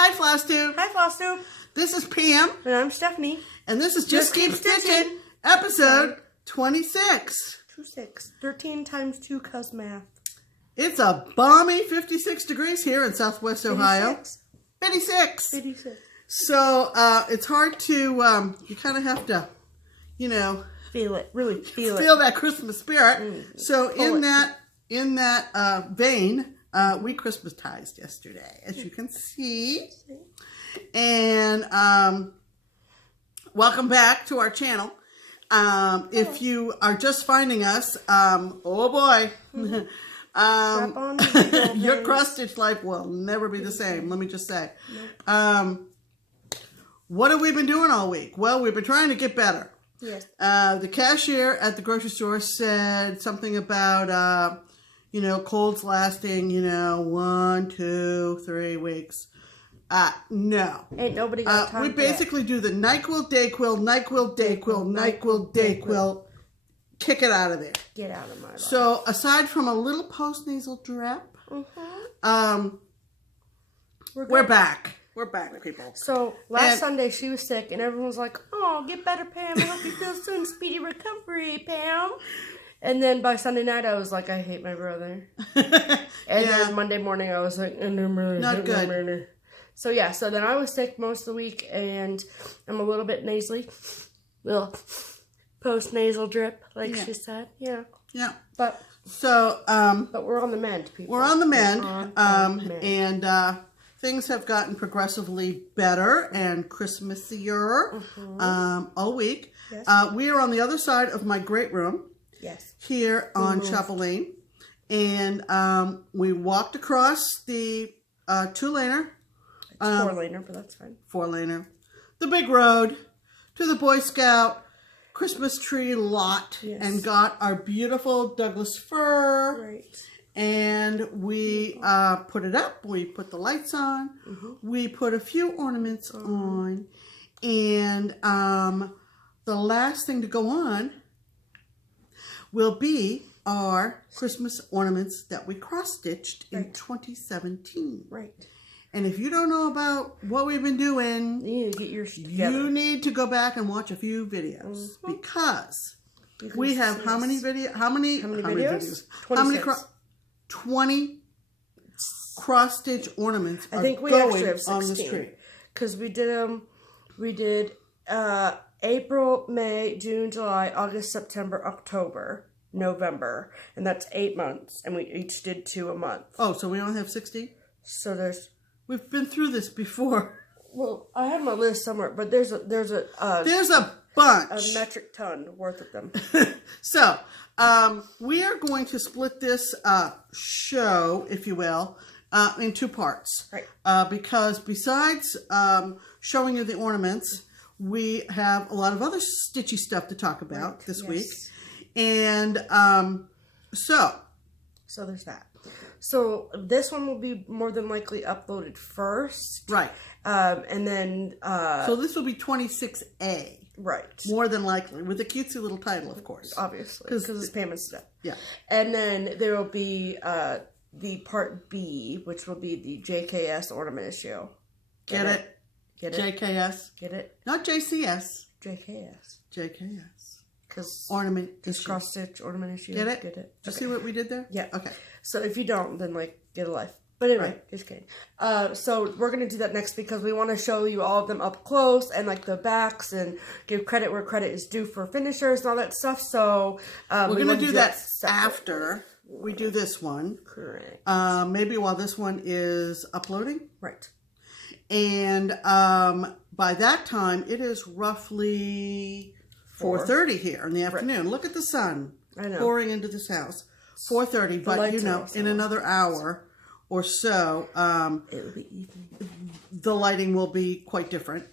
Hi, FlossTube. Hi, FlossTube. This is Pam. And I'm Stephanie. And this is Just Keep Stitching, episode 26. 26. 13 times 2 cos math. It's a balmy 56 degrees here in Southwest Ohio. 56. 56. So, it's hard to, you kind of have to, you know, Feel it. Really feel it. Feel that Christmas spirit. So, in that vein, we Christmasized yesterday, as you can see. And welcome back to our channel. If you are just finding us, oh boy, your cross-stitch life will never be the same, let me just say. What have we been doing all week? Well, we've been trying to get better. Yes. The cashier at the grocery store said something about, you know, colds lasting, you know, 1, 2, 3 weeks. No. Ain't nobody got time we basically do the NyQuil, DayQuil, NyQuil, DayQuil, NyQuil, DayQuil. Kick it out of there. Get out of my life. So, aside from a little post-nasal drip, we're back. We're back, people. So, last Sunday she was sick, and everyone was like, oh, get better, Pam. I hope you feel soon. Speedy recovery, Pam. And then by Sunday night, I was like, I hate my brother. And then Monday morning, I was like, not good. So, yeah. So, then I was sick most of the week, and I'm a little bit nasally. Little post-nasal drip, like she said. Yeah. Yeah. But we're on the mend, people. We're on the mend. And things have gotten progressively better and Christmasier all week. Yes. We are on the other side of my great room. Yes. Here on Chapel Lane. And we walked across the 2-laner. It's 4-laner, but that's fine. 4-laner. The big road to the Boy Scout Christmas tree lot and got our beautiful Douglas fir. Right. And we put it up. We put the lights on. We put a few ornaments on. And the last thing to go on will be our Christmas ornaments that we cross-stitched in 2017. Right. And if you don't know about what we've been doing, you need to get yours together. You need to go back and watch a few videos because we have how many videos? 20 cross-stitch ornaments. I think we actually have 16 on this tree because we did them. We did April, May, June, July, August, September, October, November, and that's 8 months. And we each did 2 a month. Oh, so we only have 60? So we've been through this before. Well, I have my list somewhere, but there's a bunch, a metric ton worth of them. So we are going to split this show, if you will, in 2 parts. Right. Because besides showing you the ornaments, we have a lot of other stitchy stuff to talk about this week. And so there's that. So this one will be more than likely uploaded first. Right. And then so this will be 26A. Right. More than likely, with a cutesy little title, of course. Obviously, because it's Pam and Steph. Yeah. And then there will be the part B, which will be the JKS ornament issue. Get it? JKS. Get it? Not JCS. JKS. JKS. Because ornament issue. Cross stitch ornament issue. Get it? Get it? Did you see what we did there? Yeah. Okay. So if you don't, then get a life. But anyway, just kidding. So we're going to do that next because we want to show you all of them up close and the backs and give credit where credit is due for finishers and all that stuff. So we're going to do that after we do this one. Correct. Maybe while this one is uploading. Right. And by that time, it is roughly 4:30 here in the afternoon. Right. Look at the sun pouring into this house. 4:30, but you know, in another hour or so, it'll be evening. The lighting will be quite different.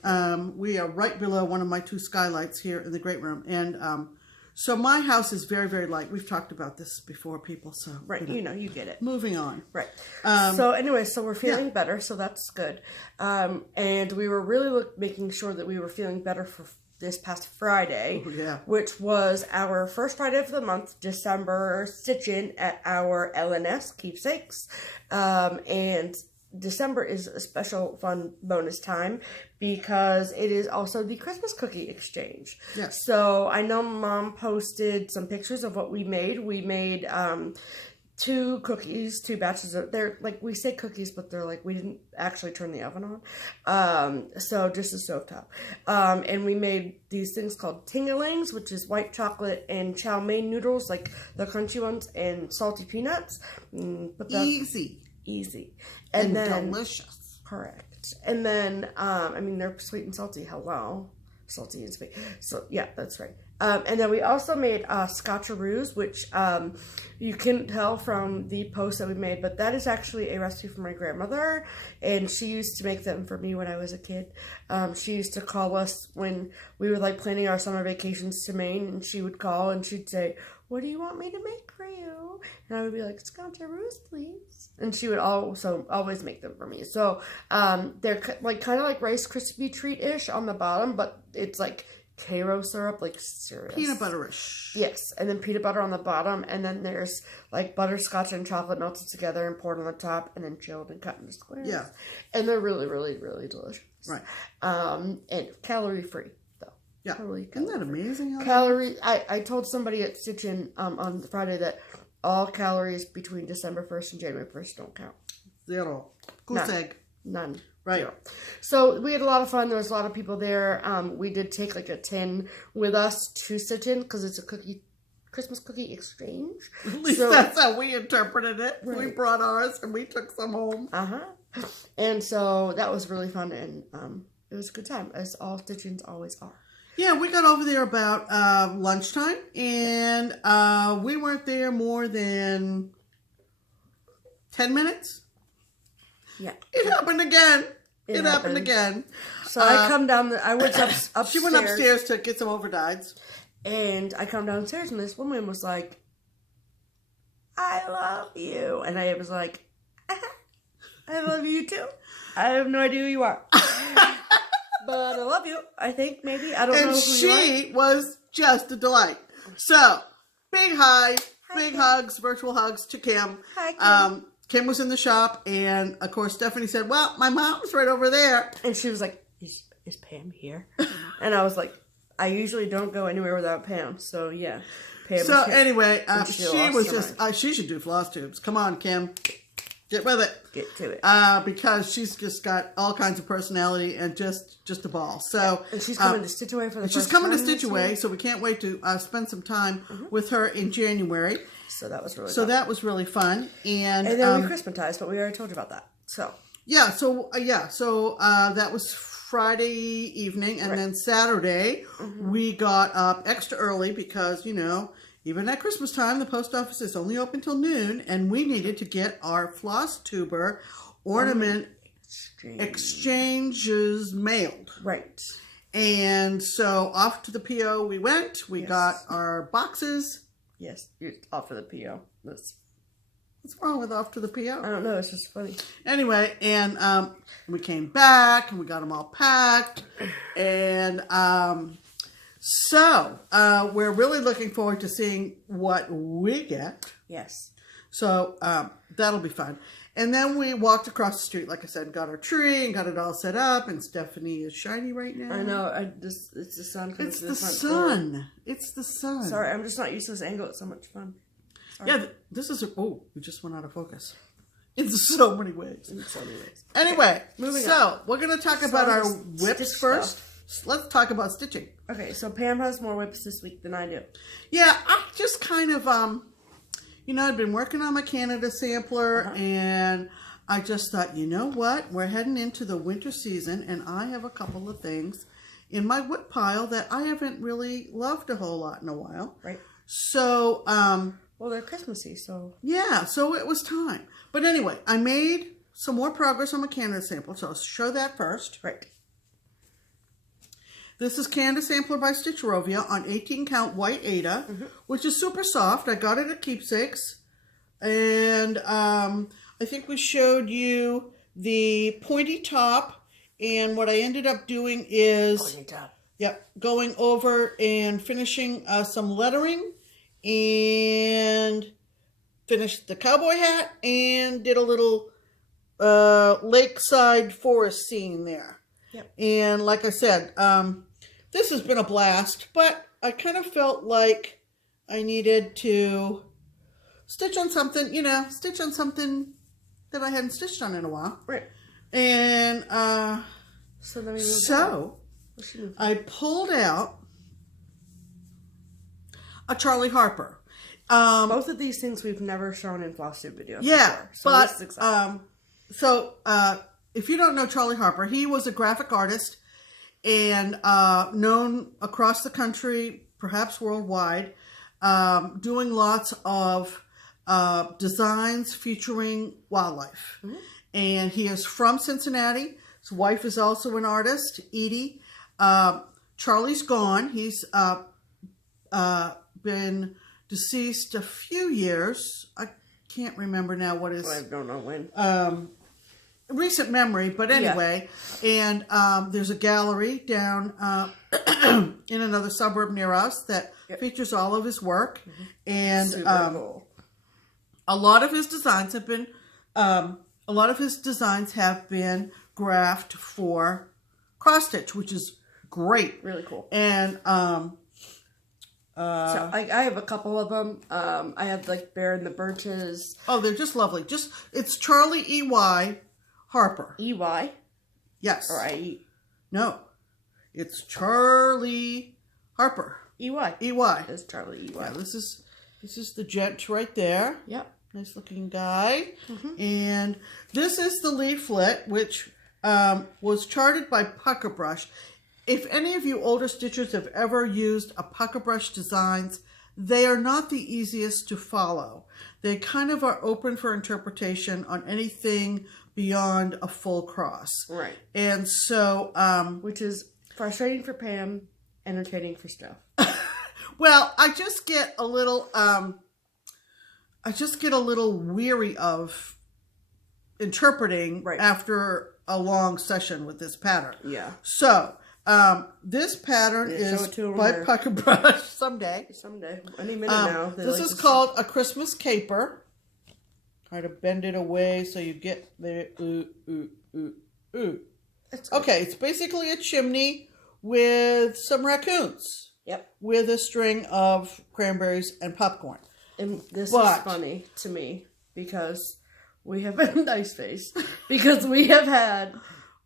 We are right below one of my 2 skylights here in the great room, and so my house is very, very light. We've talked about this before, people. So right, you get it. Moving on. Right. So anyway, so we're feeling better, so that's good. And we were really making sure that we were feeling better for this past Friday, which was our first Friday of the month, December stitching at our LNS keepsakes. And December is a special fun bonus time because it is also the Christmas cookie exchange. Yes. So I know Mom posted some pictures of what we made. We made 2 cookies, 2 batches of, they're like, we say cookies, but they're like, we didn't actually turn the oven on. So just a stovetop. And we made these things called tingalings, which is white chocolate and chow mein noodles, like the crunchy ones, and salty peanuts. Easy. And then, delicious. Correct. And then, I mean, they're sweet and salty. Hello. Salty and sweet. So, yeah, that's right. And then we also made scotcheroos, which you couldn't tell from the post that we made, but that is actually a recipe from my grandmother, and she used to make them for me when I was a kid. She used to call us when we were like planning our summer vacations to Maine, and she would call and she'd say, "What do you want me to make for you?" And I would be like, "Scotcheroos, please." And she would also always make them for me. So they're like kind of like Rice Krispie treat-ish on the bottom, but it's like Karo syrup, like serious. Peanut butterish. Yes, and then peanut butter on the bottom, and then there's like butterscotch and chocolate melted together and poured on the top, and then chilled and cut into squares. Yeah. And they're really, really, really delicious. Right. And calorie-free, though. Yeah. Totally Isn't that amazing? I told somebody at Stitchin on Friday that all calories between December 1st and January 1st don't count. 0. Goose egg. None. Right. 0. So we had a lot of fun. There was a lot of people there. We did take like a tin with us to Stitchin because it's a Christmas cookie exchange. At least that's how we interpreted it. Right. We brought ours and we took some home. And so that was really fun, and it was a good time, as all Stitchins always are. Yeah, we got over there about lunchtime, and we weren't there more than 10 minutes. Yeah. It happened again. It happened again. So I come down, I went upstairs. She went upstairs to get some overdides. And I come downstairs, and this woman was like, "I love you." And I was like, "I love you too. I have no idea who you are." But I love you, I think, maybe. I don't know who you are. And she was just a delight. So, big hugs, virtual hugs to Kim. Hi, Kim. Kim was in the shop, and, of course, Stephanie said, "Well, my mom's right over there." And she was like, is Pam here? And I was like, I usually don't go anywhere without Pam, so, yeah. Pam so, anyway, she was just, she should do FlossTubes. Come on, Kim. Get with it. Get to it. Because she's just got all kinds of personality and just a ball. So and she's coming to Stitch Away for the first time. She's coming to Stitch Away, so we can't wait to spend some time with her in January. So that was really fun. That was really fun. And then we Christmasized, but we already told you about that. So that was Friday evening, and then Saturday we got up extra early because, even at Christmas time, the post office is only open till noon, and we needed to get our FlossTuber ornament exchanges mailed. Right. And so off to the PO we went. We got our boxes. Yes, you're off to the PO. What's wrong with off to the PO? I don't know. It's just funny. Anyway, and we came back, and we got them all packed, and so we're really looking forward to seeing what we get. Yes. So that'll be fun. And then we walked across the street, like I said, got our tree and got it all set up. And Stephanie is shiny right now. I know. It's the sun. It's the sun. It's the sun. Sorry, I'm just not used to this angle. It's so much fun. Sorry. Yeah, this is we just went out of focus. In so many ways. Anyway, moving on. We're going to talk about our whips first. Let's talk about stitching. Okay, so Pam has more whips this week than I do. Yeah, I just kind of, I'd been working on my Canada sampler, and I just thought, you know what? We're heading into the winter season, and I have a couple of things in my whip pile that I haven't really loved a whole lot in a while. Right. So, well, they're Christmassy, so. Yeah, so it was time. But anyway, I made some more progress on my Canada sampler, so I'll show that first. Right. This is Canada Sampler by Stitcherovia on 18 count white Aida, which is super soft. I got it at Keepsakes. And I think we showed you the pointy top. And what I ended up doing is going over and finishing some lettering. And finished the cowboy hat and did a little lakeside forest scene there. Yep. And like I said, this has been a blast, but I kind of felt like I needed to stitch on something that I hadn't stitched on in a while. Right. And so I pulled out a Charlie Harper. Both of these things we've never shown in FlossTube videos. Yeah, before, so but this is exciting. If you don't know Charlie Harper, he was a graphic artist and known across the country, perhaps worldwide, doing lots of designs featuring wildlife. Mm-hmm. And he is from Cincinnati. His wife is also an artist, Edie. Charlie's gone. He's been deceased a few years. I can't remember now what his... I don't know when. Recent memory, but anyway. Yeah. And there's a gallery down in another suburb near us that features all of his work. Mm-hmm. And cool. a lot of his designs have been graphed for cross stitch, which is great. Really cool. And so I have a couple of them. I have like Bear and the Birches. Oh, they're just lovely. It's Charlie E.Y. Harper. E.Y.? Yes. Or I.E.? No. It's Charlie Harper. E.Y. E.Y. It's Charlie E.Y. Yeah, this is the gent right there. Yep. Nice looking guy. Mm-hmm. And this is the leaflet, which was charted by Pucker Brush. If any of you older stitchers have ever used a Pucker Brush designs, they are not the easiest to follow. They kind of are open for interpretation on anything beyond a full cross. Right. And so... which is frustrating for Pam, entertaining for Steph. Well, I just get a little weary of interpreting after a long session with this pattern. Yeah. So, this pattern is by Pucker Brush. Someday. Any minute now. This is called a Christmas caper. Try to bend it away so you get there. Okay, it's basically a chimney with some raccoons. Yep. With a string of cranberries and popcorn. And this is funny to me because we have a nice face. Because we've had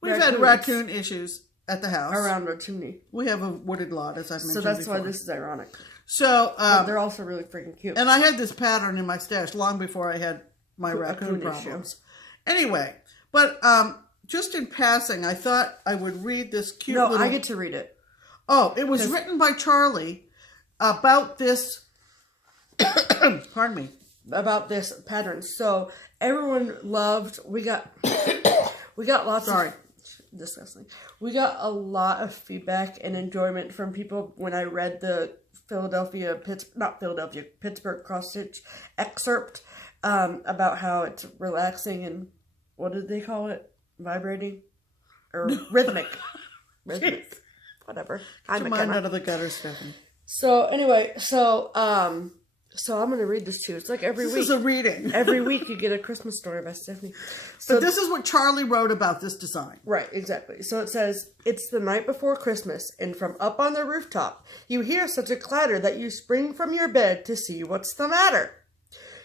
raccoon issues at the house. Around our chimney. We have a wooded lot, as I've mentioned before. So that's why this is ironic. So but they're also really freaking cute. And I had this pattern in my stash long before I had my raccoon problems. Anyway, but just in passing, I thought I would read this cute little... No, I get to read it. Oh, it was written by Charlie about this... Pardon me. About this pattern. So everyone loved... We got lots of... Disgusting. We got a lot of feedback and enjoyment from people when I read the Pittsburgh cross stitch excerpt about how it's relaxing and what did they call it? Vibrating or rhythmic. Whatever. Get your mind out of the gutter, Stephanie. So anyway, so I'm going to read this too. It's like every week. This is a reading. Every week you get a Christmas story by Stephanie. So but this is what Charlie wrote about this design. Right, exactly. So it says, it's the night before Christmas, and from up on the rooftop, you hear such a clatter that you spring from your bed to see what's the matter.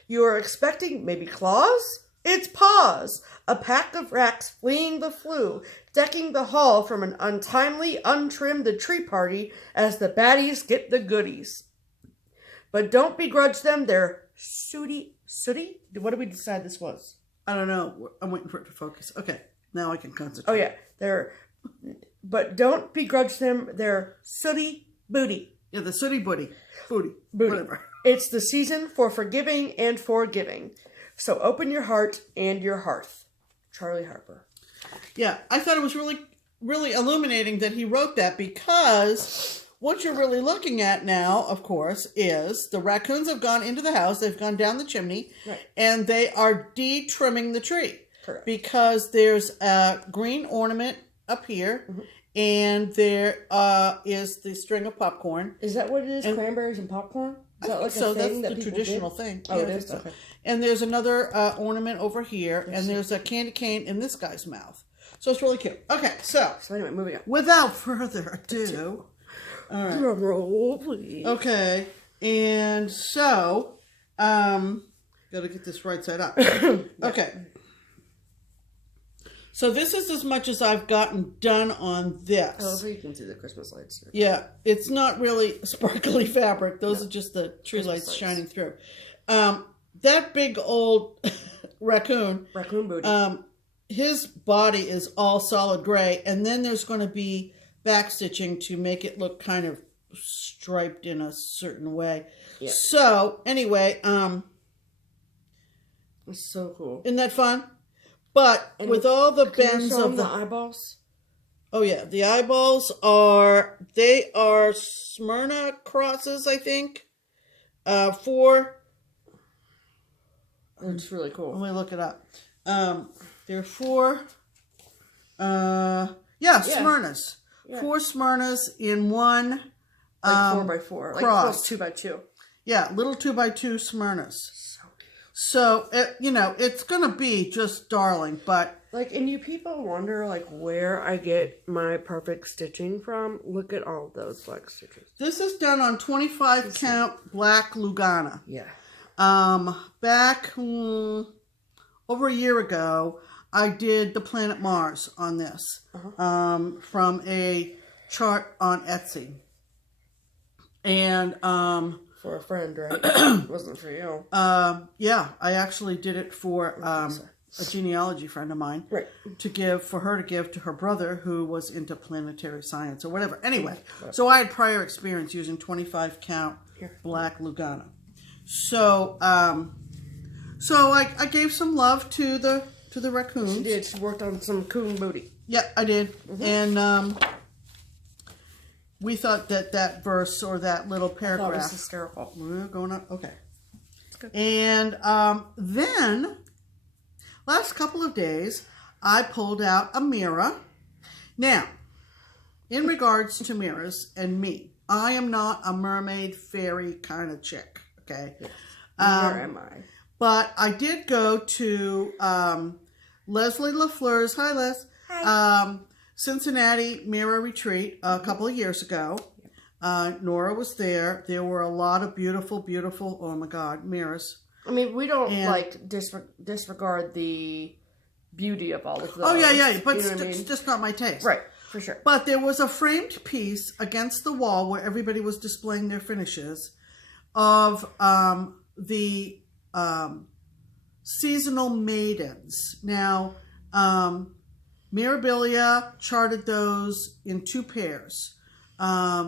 You are expecting maybe claws? It's paws! A pack of rats fleeing the flue, decking the hall from an untimely, untrimmed tree party as the baddies get the goodies. But don't begrudge them their sooty? What did we decide this was? I don't know. I'm waiting for it to focus. Okay, now I can concentrate. Oh yeah, but don't begrudge them their sooty booty. Yeah, the sooty booty. Booty. Whatever. It's the season for forgiving and forgiving. So open your heart and your hearth. Charlie Harper. Yeah, I thought it was really, really illuminating that he wrote that because what you're really looking at now, of course, is the raccoons have gone into the house. They've gone down the chimney. Right. And they are de-trimming the tree. Correct. Because there's a green ornament up here. Mm-hmm. And there is the string of popcorn. Is that what it is? And cranberries and popcorn? Is that like so a thing that's that the traditional thing. Oh, Yeah, it I think is? so. Okay. And there's another ornament over here, and there's a candy cane in this guy's mouth. So it's really cute. Okay, so anyway, moving on. Without further ado, all right. Drum roll, please. Okay, and so, gotta get this right side up. Okay. So this is as much as I've gotten done on this. Oh, so you can see the Christmas lights. Yeah, it's not really sparkly fabric. Those are just the tree lights shining through. That big old raccoon booty. His body is all solid gray, and then there's going to be back stitching to make it look kind of striped in a certain way. Yeah. So anyway, it's so cool. Isn't that fun? But with all the bends of the eyeballs. Oh yeah, the eyeballs are Smyrna crosses, I think. 4. It's really cool. Let me look it up. There are 4. Smyrnas. Yeah. 4 Smyrnas in one. Like 4x4, like cross. 2x2. Yeah, little 2x2 Smyrnas. So, it's going to be just darling, but... and you people wonder, where I get my perfect stitching from? Look at all those black stitches. This is done on 25 count black Lugana. Yeah. Back over a year ago, I did the planet Mars on this from a chart on Etsy. And... for a friend, right? It wasn't for you. Yeah, I actually did it for a genealogy friend of mine. Right. For her to give to her brother who was into planetary science or whatever. Anyway, so I had prior experience using 25 count black Lugana. So, I gave some love to the raccoons. She did. She worked on some coon booty. Yeah, I did. And we thought that verse or that little paragraph. That was hysterical. We're going up. Okay. That's good. And then, last couple of days, I pulled out a mirror. Now, in regards to mirrors and me, I am not a mermaid fairy kind of chick. Okay. Yes. Where am I? But I did go to Leslie LaFleur's. Hi, Les. Hi. Cincinnati Mirror Retreat a couple of years ago. Nora was there. There were a lot of beautiful, beautiful, oh my God, mirrors. I mean, we don't disregard the beauty of all of those. Oh, yeah, but it's just not my taste. Right, for sure. But there was a framed piece against the wall where everybody was displaying their finishes of the seasonal maidens. Now, Mirabilia charted those in 2 pairs.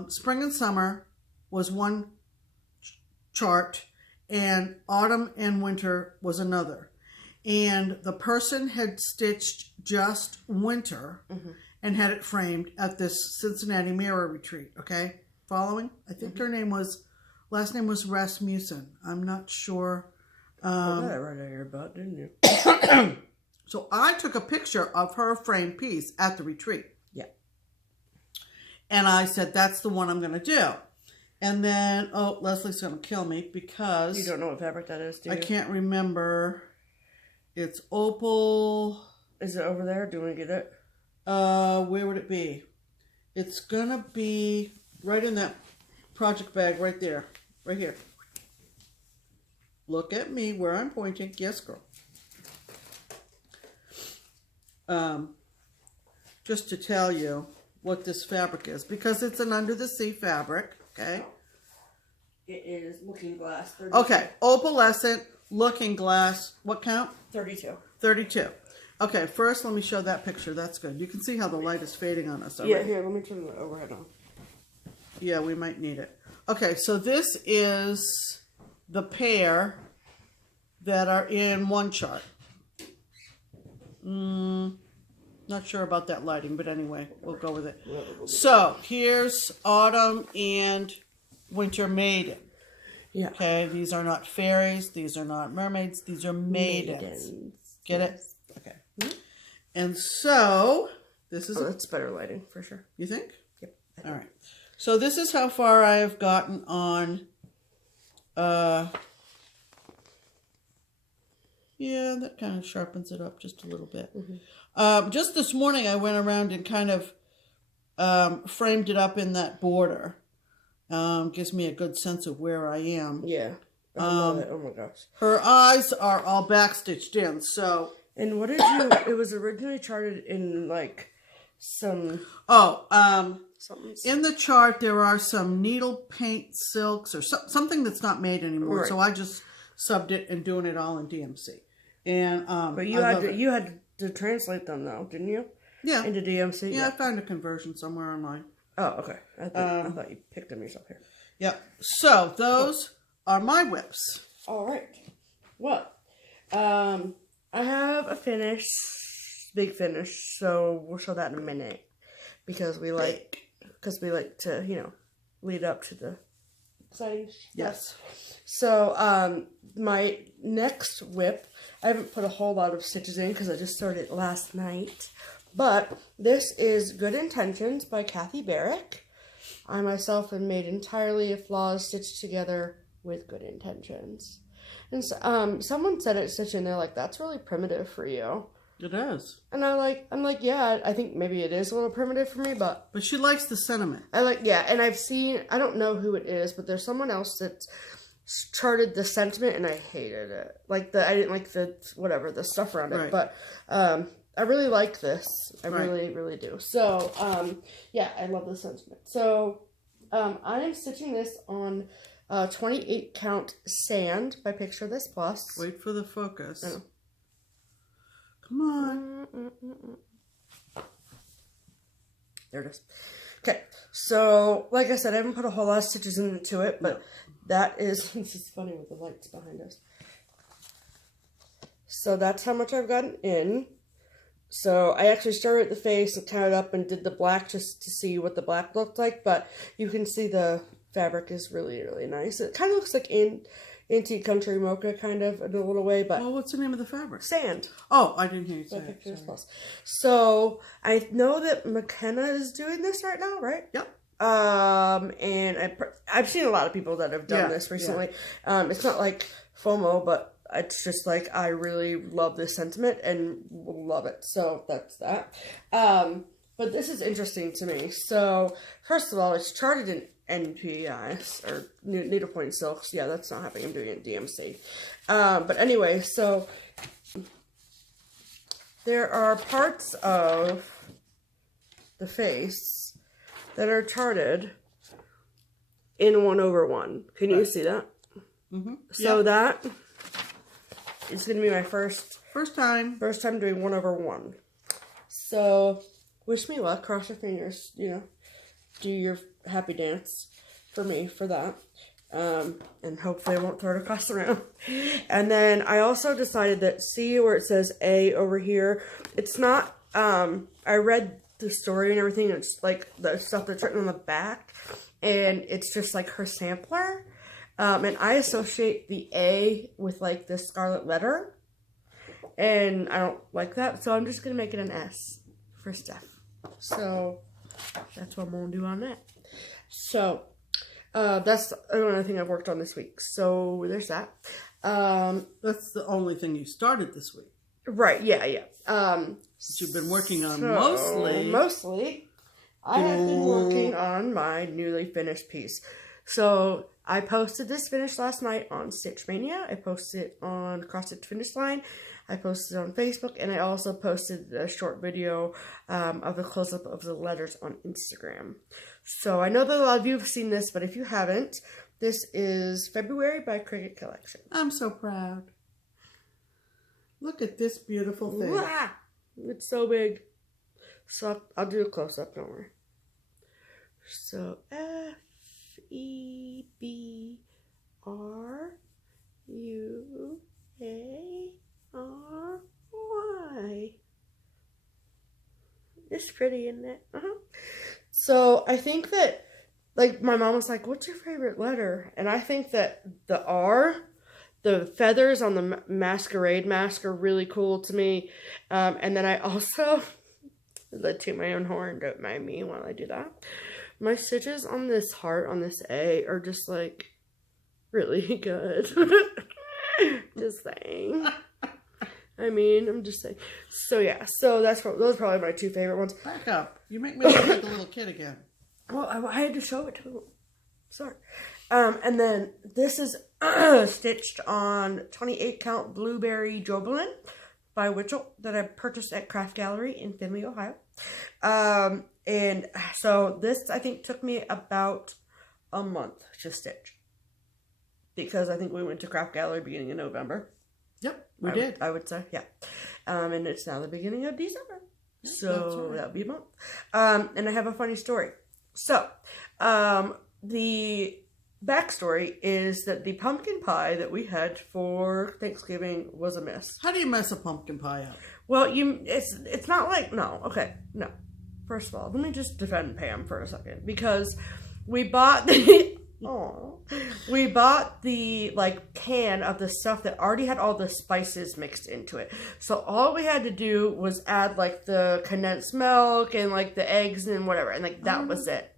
Spring and summer was one chart, and autumn and winter was another. And the person had stitched just winter and had it framed at this Cincinnati Mirror Retreat. Okay, following? I think her last name was Rasmussen. I'm not sure. You got that right out of your butt, didn't you? So I took a picture of her framed piece at the retreat. Yeah. And I said, that's the one I'm going to do. And then, Leslie's going to kill me because... You don't know what fabric that is, do you? I can't remember. It's opal. Is it over there? Do you want to get it? Where would it be? It's going to be right in that project bag right there. Right here. Look at me where I'm pointing. Yes, girl. Just to tell you what this fabric is, because it's an under the sea fabric, okay? It is Looking Glass 32. Okay, opalescent Looking Glass, what count? 32. 32. Okay, first let me show that picture. That's good. You can see how the light is fading on us already. Yeah, here, let me turn the overhead on. Yeah, we might need it. Okay, so this is the pair that are in one chart. Not sure about that lighting, but anyway, we'll go with it. So, here's Autumn and Winter Maiden. Yeah. Okay, these are not fairies, these are not mermaids, these are maidens. Get it? Okay. Mm-hmm. And so, this is... that's better lighting, for sure. You think? Yep. All right. So, this is how far I have gotten on Yeah, that kind of sharpens it up just a little bit. Just this morning, I went around and kind of framed it up in that border. Gives me a good sense of where I am. Yeah. I love it. Oh my gosh. Her eyes are all backstitched in, so. And what did you? It was originally charted in like some. Something. In the chart there are some needle paint silks or something that's not made anymore. Right. So I just subbed it and doing it all in DMC. And but you had to translate them though, didn't you? Yeah. Into DMC. Yeah, I found a conversion somewhere online. Oh, okay. I thought you picked them yourself here. Yeah. So those are my whips. All right. Well, I have a finish, big finish. So we'll show that in a minute because we like to lead up to the exciting stuff. Yes. So my next whip, I haven't put a whole lot of stitches in because I just started last night. But this is Good Intentions by Kathy Barrick. I myself am made entirely of flaws stitched together with good intentions. And so, someone said it stitched in there like, that's really primitive for you. It is. And I'm like, yeah, I think maybe it is a little primitive for me, but she likes the sentiment. And I've seen, I don't know who it is, but there's someone else that's charted the sentiment and I hated it. I didn't like the stuff around it, right. But I really like this. I really, really do. So, yeah, I love the sentiment. So, I am stitching this on 28 count sand by Picture This Plus. Wait for the focus. Come on. There it is. Okay, so like I said, I haven't put a whole lot of stitches into it, but that is, this is funny with the lights behind us. So that's how much I've gotten in. So I actually started at the face and counted up and did the black just to see what the black looked like, but you can see the fabric is really, really nice. It kind of looks like Antique Country Mocha kind of in a little way, but... Well, what's the name of the fabric? Sand. Oh, I didn't hear you say it. So I know that McKenna is doing this right now, right? Yep. And I've seen a lot of people that have done this recently. Yeah. It's not like FOMO, but it's just like I really love this sentiment and love it. So that's that. But this is interesting to me. So first of all, it's charted in NPIs or needlepoint silks. Yeah, that's not happening. I'm doing it in DMC. But anyway, so there are parts of the face that are charted in 1/1. Can you see that? Mm-hmm. So that is going to be my first time doing 1/1. So wish me luck. Cross your fingers. Do your happy dance for me for that. And hopefully I won't throw it across the room. And then I also decided that, see where it says A over here? It's not, I read the story and everything. It's like the stuff that's written on the back. And it's just like her sampler. And I associate the A with like the scarlet letter. And I don't like that. So I'm just going to make it an S for Steph. So that's what I'm going to do on that. So that's another thing I've worked on this week. So there's that. That's the only thing you started this week. Right, yeah. That you've been working on mostly. I have been working on my newly finished piece. So I posted this finish last night on Stitch Mania. I posted it on Cross Stitch Finish Line. I posted it on Facebook, and I also posted a short video of the close-up of the letters on Instagram. So I know that a lot of you have seen this, but if you haven't, this is February by Cricket Collection. I'm so proud. Look at this beautiful thing. Wow. It's so big. So I'll do a close-up, don't worry. So FEBRUARY. It's pretty, isn't it? So I think that, like, my mom was like, what's your favorite letter? And I think that the R, the feathers on the masquerade mask are really cool to me. And then I also, to my own horn, don't mind me while I do that. My stitches on this heart, on this A, are just like really good. Just saying. I mean, I'm just saying. So yeah, so those are probably my two favorite ones. Back up. You make me look like a little kid again. Well, I had to show it to him. Sorry. And then this is stitched on 28 count Blueberry Jobelin by Witchell that I purchased at Craft Gallery in Findlay, Ohio. And so this, I think, took me about a month to stitch. Because I think we went to Craft Gallery beginning of November. Yep, we did. I would say, yeah. And it's now the beginning of December. Yep, So right. that'll be a month. And I have a funny story. So, the backstory is that the pumpkin pie that we had for Thanksgiving was a miss. How do you mess a pumpkin pie up? Well, it's not like, no. First of all, let me just defend Pam for a second. Because we bought the... we bought the can of the stuff that already had all the spices mixed into it. So all we had to do was add the condensed milk and the eggs and whatever, and that was it.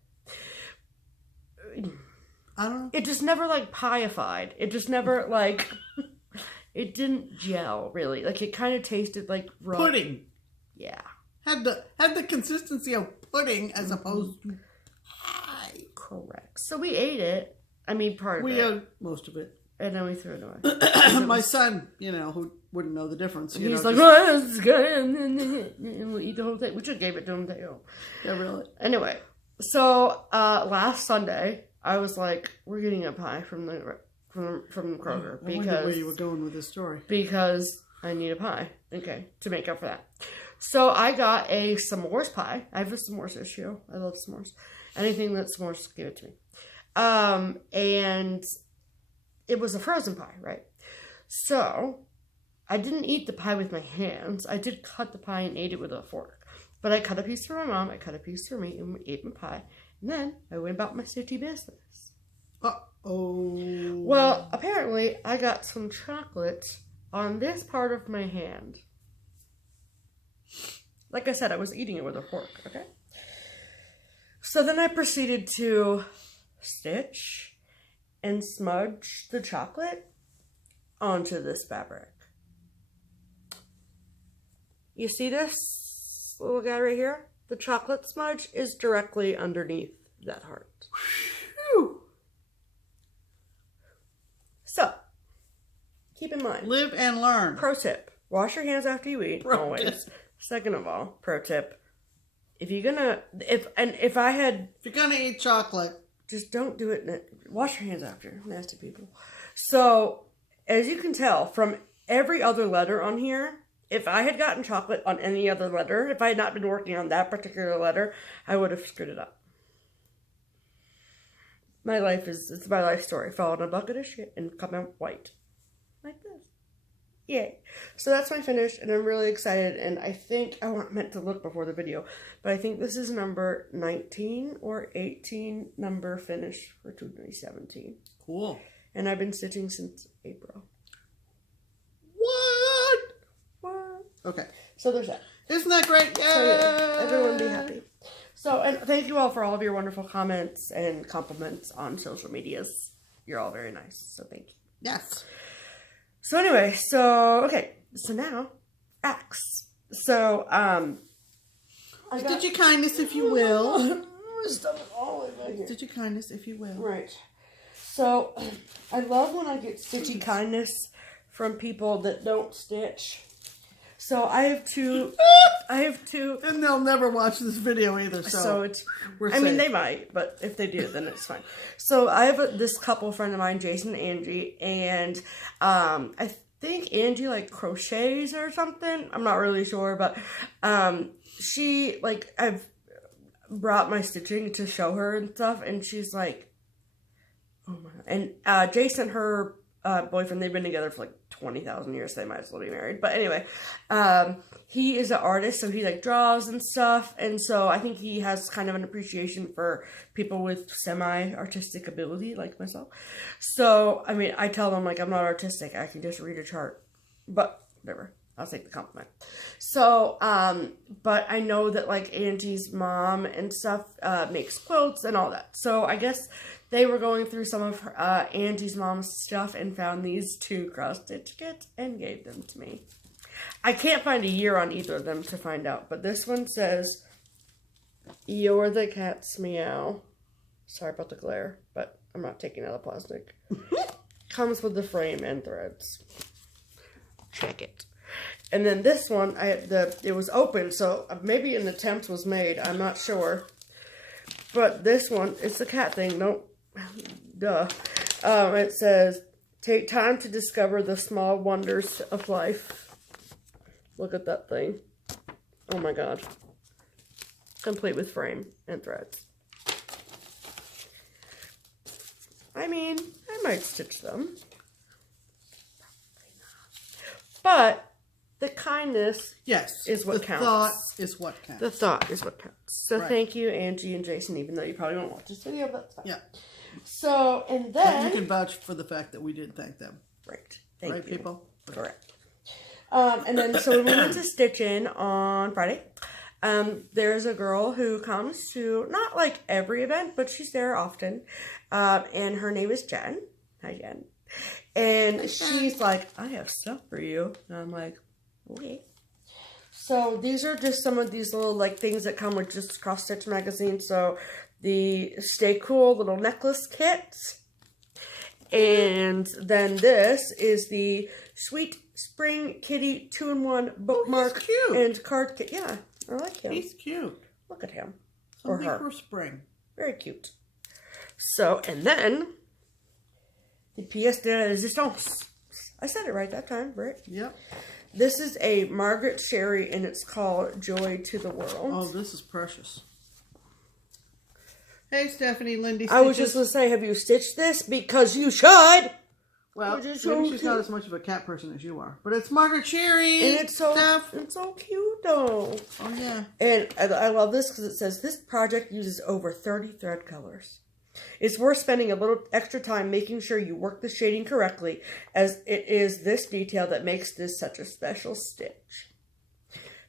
I don't know. It just never pie-ified. It just never it didn't gel really. It kind of tasted like raw Pudding. Yeah. Had the consistency of pudding as opposed to pie. Correct. So we ate it. I mean, part of it. We ate most of it. And then we threw it away. My son, who wouldn't know the difference. He's like, oh, this is good. And we'll eat the whole thing. We just gave it to him too. Yeah, really. Anyway, so last Sunday, I was like, we're getting a pie from Kroger. I wondered where you were going with this story. Because I need a pie. Okay, to make up for that. So I got a s'mores pie. I have a s'mores issue. I love s'mores. Anything that's s'mores, give it to me. And it was a frozen pie, right? So I didn't eat the pie with my hands. I did cut the pie and ate it with a fork. But I cut a piece for my mom, I cut a piece for me, and we ate my pie. And then I went about my stitchy business. Uh-oh. Well, apparently I got some chocolate on this part of my hand. Like I said, I was eating it with a fork, okay? So then I proceeded to stitch and smudge the chocolate onto this fabric. You see this little guy right here? The chocolate smudge is directly underneath that heart. Whew. So, keep in mind. Live and learn. Pro tip. Wash your hands after you eat, always. Second of all, pro tip. If you're gonna eat chocolate, just don't do it. Wash your hands after. Nasty people. So, as you can tell from every other letter on here, if I had gotten chocolate on any other letter, if I had not been working on that particular letter, I would have screwed it up. It's my life story. Fall in a bucket of shit and come out white. Like this. Yay. So that's my finish, and I'm really excited, and I think, I meant to look before the video, but I think this is number 19 or 18 number finish for 2017. Cool. And I've been stitching since April. What? Okay. So there's that. Isn't that great? Yay! So yeah, everyone be happy. So, and thank you all for all of your wonderful comments and compliments on social medias. You're all very nice, so thank you. Yes. So anyway, okay. So now, X. So, Stitchy kindness, if you will. All Stitchy kindness, if you will. Right. So, I love when I get stitchy kindness from people that don't stitch. So I have two. And they'll never watch this video either. So it's. We're I mean, they might, but if they do, then it's fine. So I have this couple friend of mine, Jason and Angie, and I think Angie crochets or something. I'm not really sure, but she I've brought my stitching to show her and stuff, and she's like, oh my. And Jason, her boyfriend, they've been together for 20,000 years, so they might as well be married. But anyway, he is an artist, so he draws and stuff, and so I think he has kind of an appreciation for people with semi-artistic ability like myself. So I mean, I tell them I'm not artistic, I can just read a chart, but whatever. I'll take the compliment. So, but I know that like Angie's mom and stuff makes quilts and all that. So I guess they were going through some of Angie's mom's stuff and found these 2 cross-stitch kits and gave them to me. I can't find a year on either of them to find out, but this one says, "You're the cat's meow." Sorry about the glare, but I'm not taking out the plastic. Comes with the frame and threads. Check it. And then this one, it was open, so maybe an attempt was made. I'm not sure. But this one, it's the cat thing. Nope. Duh. It says, "Take time to discover the small wonders of life." Look at that thing. Oh my god. Complete with frame and threads. I mean, I might stitch them. But the kindness is what counts. The thought is what counts. The thought is what counts. So thank you, Angie and Jason, even though you probably won't watch this video, but that's fine. Yeah. So, and then... But you can vouch for the fact that we did thank them. Right. Thank you. People? Correct. And then, so we went to Stitch In on Friday. There's a girl who comes to, not like every event, but she's there often. And her name is Jen. Hi, Jen. And she's like, "I have stuff for you." And I'm like, okay. So these are just some of these little like things that come with just Cross Stitch magazine. So the Stay Cool little necklace kit. And then this is the Sweet Spring Kitty 2-in-1 bookmark and card kit. Yeah, I like him. He's cute. Look at him. Something for spring. Very cute. So, and then the pièce de résistance. I said it right that time, right? Yep. This is a Margaret Sherry, and it's called Joy to the World. Oh, this is precious. Hey, Stephanie, Lindy. I was just going to say, have you stitched this? Because you should. Well, maybe she's not as much of a cat person as you are. But it's Margaret Sherry. And it's so cute, though. Oh, yeah. And I love this because it says, "This project uses over 30 thread colors. It's worth spending a little extra time making sure you work the shading correctly, as it is this detail that makes this such a special stitch.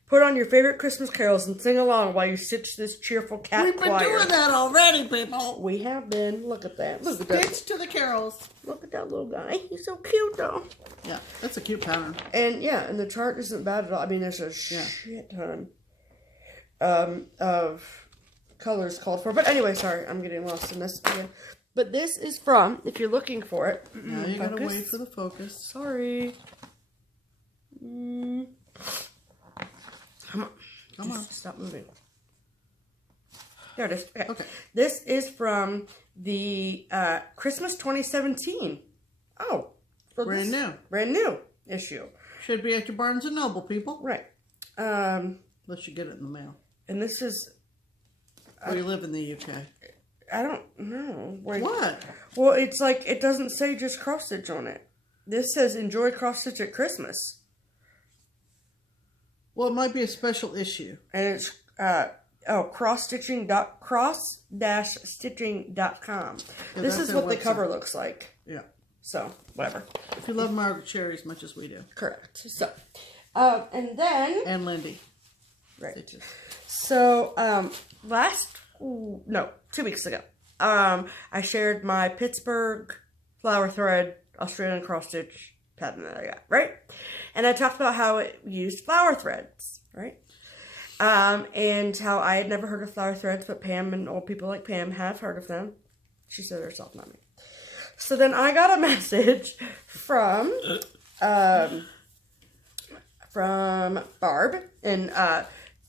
Put on your favorite Christmas carols and sing along while you stitch this cheerful cat We've been doing that already, people. We have been. Look at that. Look at Stitch to the carols. Look at that little guy. He's so cute, though. Yeah, that's a cute pattern. And yeah, and the chart isn't bad at all. I mean, there's a shit ton of colors called for. But anyway, sorry, I'm getting lost in this again. But this is from, if you're looking for it. Now you gotta wait for the focus. Sorry. Come on. Come on. Stop moving. There it is. Okay. This is from the Christmas 2017. Oh. Brand new. Brand new issue. Should be at your Barnes & Noble, people. Right. Unless you get it in the mail. And this is... Or you live in the UK. I don't know. What? Well, it's like, it doesn't say just cross stitch on it. This says enjoy cross stitch at Christmas. Well, it might be a special issue. And it's, cross-stitching.com. Yeah, this is what the cover looks like. Yeah. So, whatever. If you love Margaret Sherry as much as we do. Correct. So, and then... And Lindy. Right. Stitches. So, 2 weeks ago, I shared my Pittsburgh flower thread Australian cross stitch pattern that I got, right? And I talked about how it used flower threads, right? And how I had never heard of flower threads, but Pam and old people like Pam have heard of them. She said herself, not me. So then I got a message from Barb, and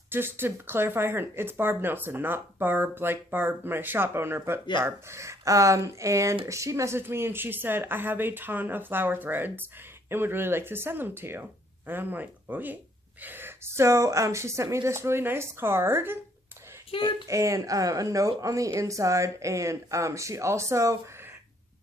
just to clarify, it's Barb Nelson, not Barb like Barb, my shop owner, but Barb. And she messaged me and she said, "I have a ton of flower threads and would really like to send them to you." And I'm like, okay. So she sent me this really nice card. Cute. And a note on the inside. And she also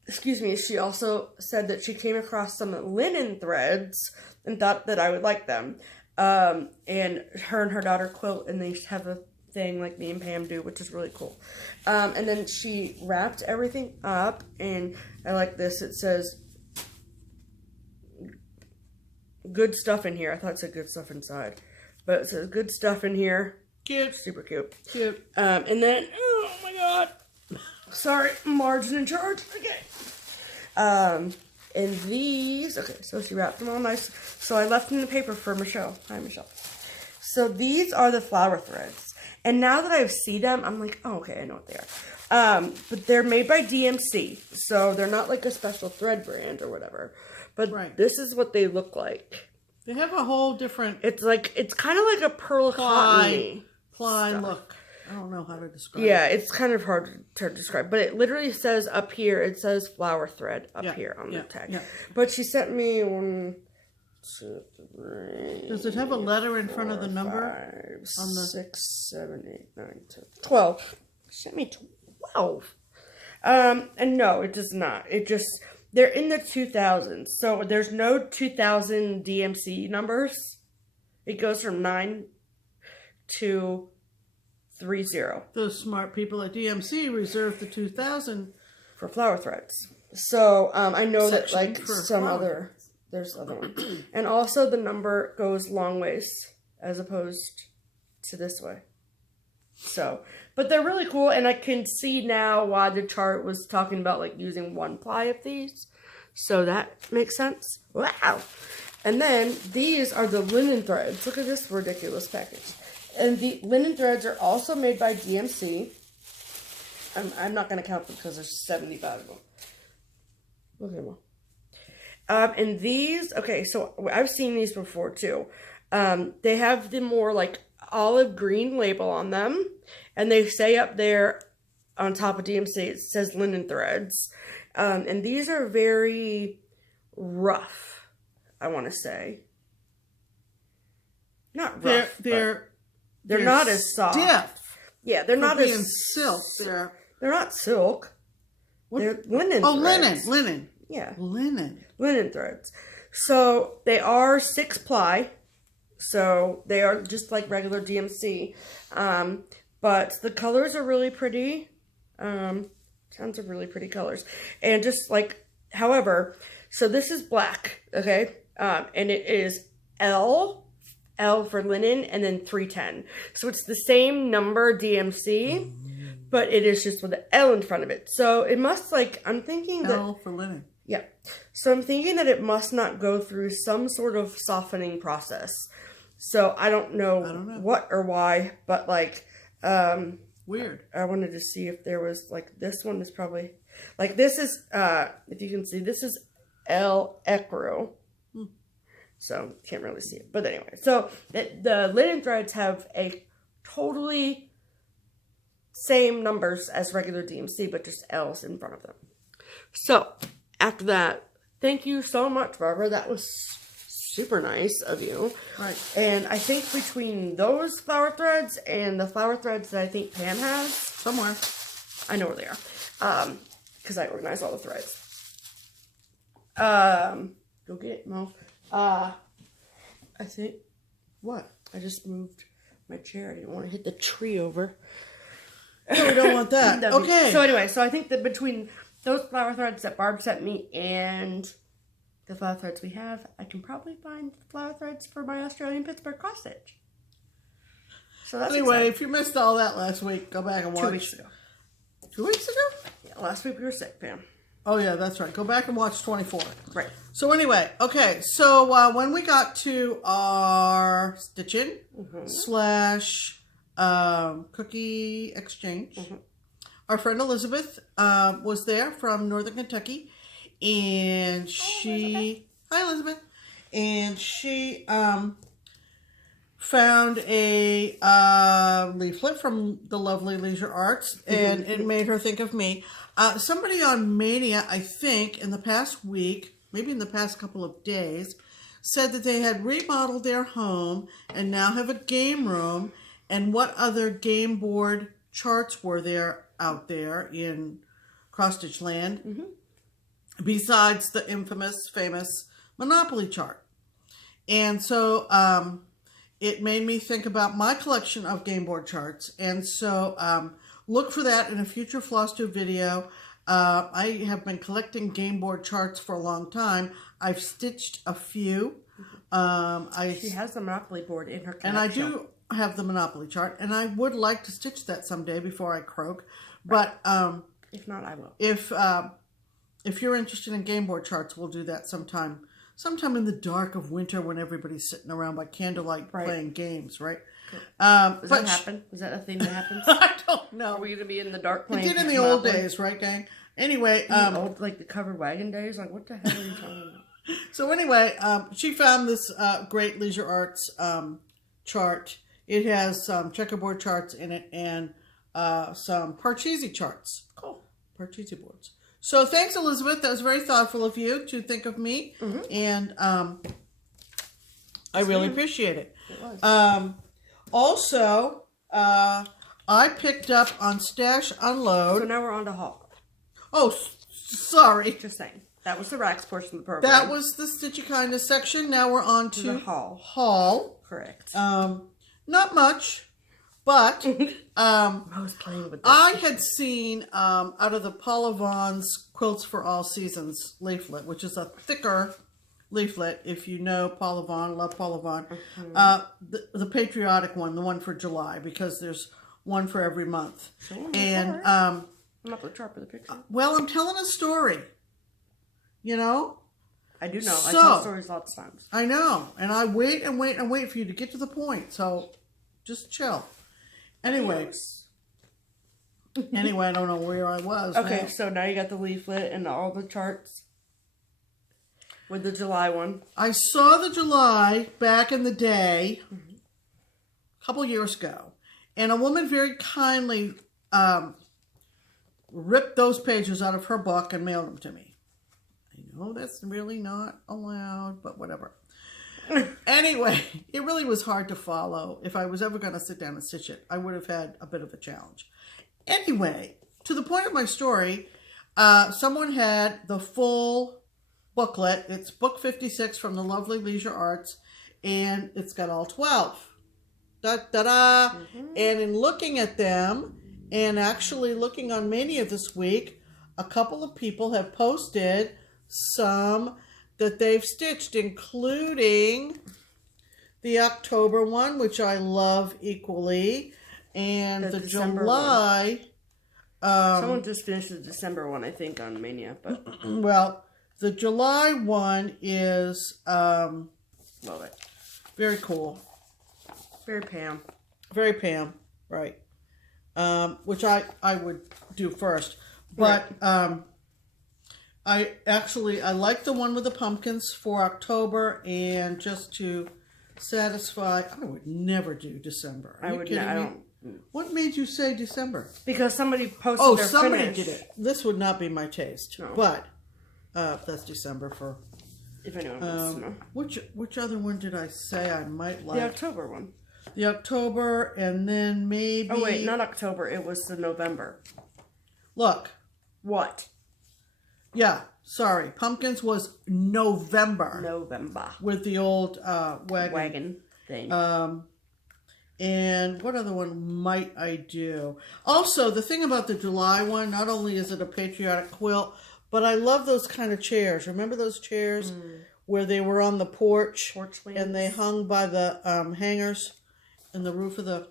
said that she came across some linen threads and thought that I would like them. And her daughter quilt, and they have a thing like me and Pam do, which is really cool. And then she wrapped everything up, and I like this. It says, good stuff in here. I thought it said good stuff inside. But it says good stuff in here. Cute. Super cute. Cute. And then, oh my god. Sorry, margin in charge. Okay. And these, okay, so she wrapped them all nice. So I left them in the paper for Michelle. Hi, Michelle. So these are the flower threads. And now that I see them, I'm like, oh, okay, I know what they are. But they're made by DMC. So they're not like a special thread brand or whatever. But this is what they look like. They have a whole different... It's kind of like a pearl cotton ply look. I don't know how to describe it. Yeah, it's kind of hard to describe. But it literally says up here, it says flower thread up here on the tag. Yeah. But she sent me 1, 2, 3... Does it have a letter in front of the number? 5, on the 6, 7, 8, 9, 10, 12. She sent me 12. And no, it does not. It just... They're in the 2000s. So there's no 2000 DMC numbers. It goes from 9 to 30. Those smart people at DMC reserved the 2000 for flower threads. So I know that like some flower. There's other ones. And also the number goes long ways as opposed to this way. So, but they're really cool, and I can see now why the chart was talking about like using 1 ply of these. So that makes sense. Wow. And then these are the linen threads. Look at this ridiculous package. And the linen threads are also made by DMC. I'm not going to count them because there's 75 of them. Look at them. And these, okay, so I've seen these before too. They have the more like olive green label on them, and they say up there on top of DMC it says linen threads, and these are very rough, I want to say. Not rough, they're not as soft. Stiff. Yeah, they're not as silk. They're not silk. What? They're linen oh threads. linen Yeah, linen threads. So they are 6 ply. So they are just like regular DMC. But the colors are really pretty. Tons of really pretty colors. And just like, however, so this is black, okay? And it is L for linen, and then 310. So it's the same number DMC, but it is just with an L in front of it. So it must like, I'm thinking that... L for linen. Yeah. So I'm thinking that it must not go through some sort of softening process. So I don't know what or why, but like, weird. I wanted to see if there was like, this one is probably, like this is, if you can see, this is L Ecru. So can't really see it. But anyway, so the linen threads have a totally same numbers as regular DMC, but just L's in front of them. So after that, thank you so much, Barbara. That was super nice of you. Right. And I think between those flower threads and the flower threads that I think Pam has somewhere, I know where they are, because I organize all the threads. Go get it, Mo. I think, what? I just moved my chair. I didn't want to hit the tree over. No, we don't want that. Okay. So anyway, so I think that between those flower threads that Barb sent me and the flower threads we have, I can probably find flower threads for my Australian Pittsburgh cross stitch. So that's anyway, exciting. if you missed all that last week, go back and watch. 2 weeks ago. 2 weeks ago? Yeah, last week we were sick, Pam. Oh yeah, that's right. Go back and watch 24. Right. So anyway, okay. So when we got to our stitching / cookie exchange, our friend Elizabeth was there from Northern Kentucky, and hi Elizabeth, and she found a leaflet from the lovely Leisure Arts, and it made her think of me. Somebody on Mania, I think, in the past week, maybe in the past couple of days, said that they had remodeled their home and now have a game room, and what other game board charts were there out there in cross-stitch land besides the famous Monopoly chart. And so it made me think about my collection of game board charts, and so look for that in a future FlossTube video. I have been collecting game board charts for a long time. I've stitched a few, She has the Monopoly board in her collection. And I do have the Monopoly chart, and I would like to stitch that someday before I croak. But if not, I will. If you're interested in game board charts, we'll do that sometime. Sometime in the dark of winter when everybody's sitting around by candlelight playing games, right? Cool. Does that happen? Is that a thing that happens? I don't know. Are we going to be in the dark playing? It did in the old days, right, gang? Anyway, old, like the covered wagon days. Like, what the hell are you talking about? So anyway, she found this great Leisure Arts chart. It has some checkerboard charts in it and some Parcheesi charts. Cool. Parcheesi boards. So thanks, Elizabeth. That was very thoughtful of you to think of me. Mm-hmm. And I really appreciate it. It was. Also, I picked up on Stash Unload. So now we're on to haul. Oh, sorry. Just saying. That was the racks portion of the program. That was the Stitchy Kindness section. Now we're on to the haul. Haul. Correct. Not much, but I was playing with this. I had seen out of the Paula Vaughn's Quilts for All Seasons leaflet, which is a thicker leaflet. If you know Paula Vaughn, love Paula Vaughn, the patriotic one, the one for July, because there's one for every month. Sure, and I'm not the chart for the picture. Well, I'm telling a story. You know? I do know. So, I tell stories lots of times. I know. And I wait and wait and wait for you to get to the point. So just chill. Anyway. I don't know where I was. Okay, so now you got the leaflet and all the charts with the July one. I saw the July back in the day, a couple years ago. And a woman very kindly ripped those pages out of her book and mailed them to me. Oh, that's really not allowed, but whatever. Anyway, it really was hard to follow. If I was ever going to sit down and stitch it, I would have had a bit of a challenge. Anyway, to the point of my story, someone had the full booklet. It's book 56 from the lovely Leisure Arts, and it's got all 12. Da-da-da! Mm-hmm. And in looking at them, and actually looking on Mania this week, a couple of people have posted some that they've stitched, including the October one, which I love equally, and the July. Someone just finished the December one, I think, on Mania. But well, the July one is love it. Very cool. Very Pam. Very Pam, right? Which I would do first, but. Right. I like the one with the pumpkins for October, and just to satisfy, I would never do December. Are you kidding me? What made you say December? Because somebody posted their somebody finish. did it. This would not be my taste, no. But that's December for. If anyone wants to know. Which other one did I say I might like? The October one. The October, and then maybe. Oh wait, not October. It was the November. Look. What? Yeah, sorry. Pumpkins was November. With the old wagon thing. And what other one might I do? Also, the thing about the July one, not only is it a patriotic quilt, but I love those kind of chairs. Remember those chairs where they were on the porch and they hung by the hangers in the roof of the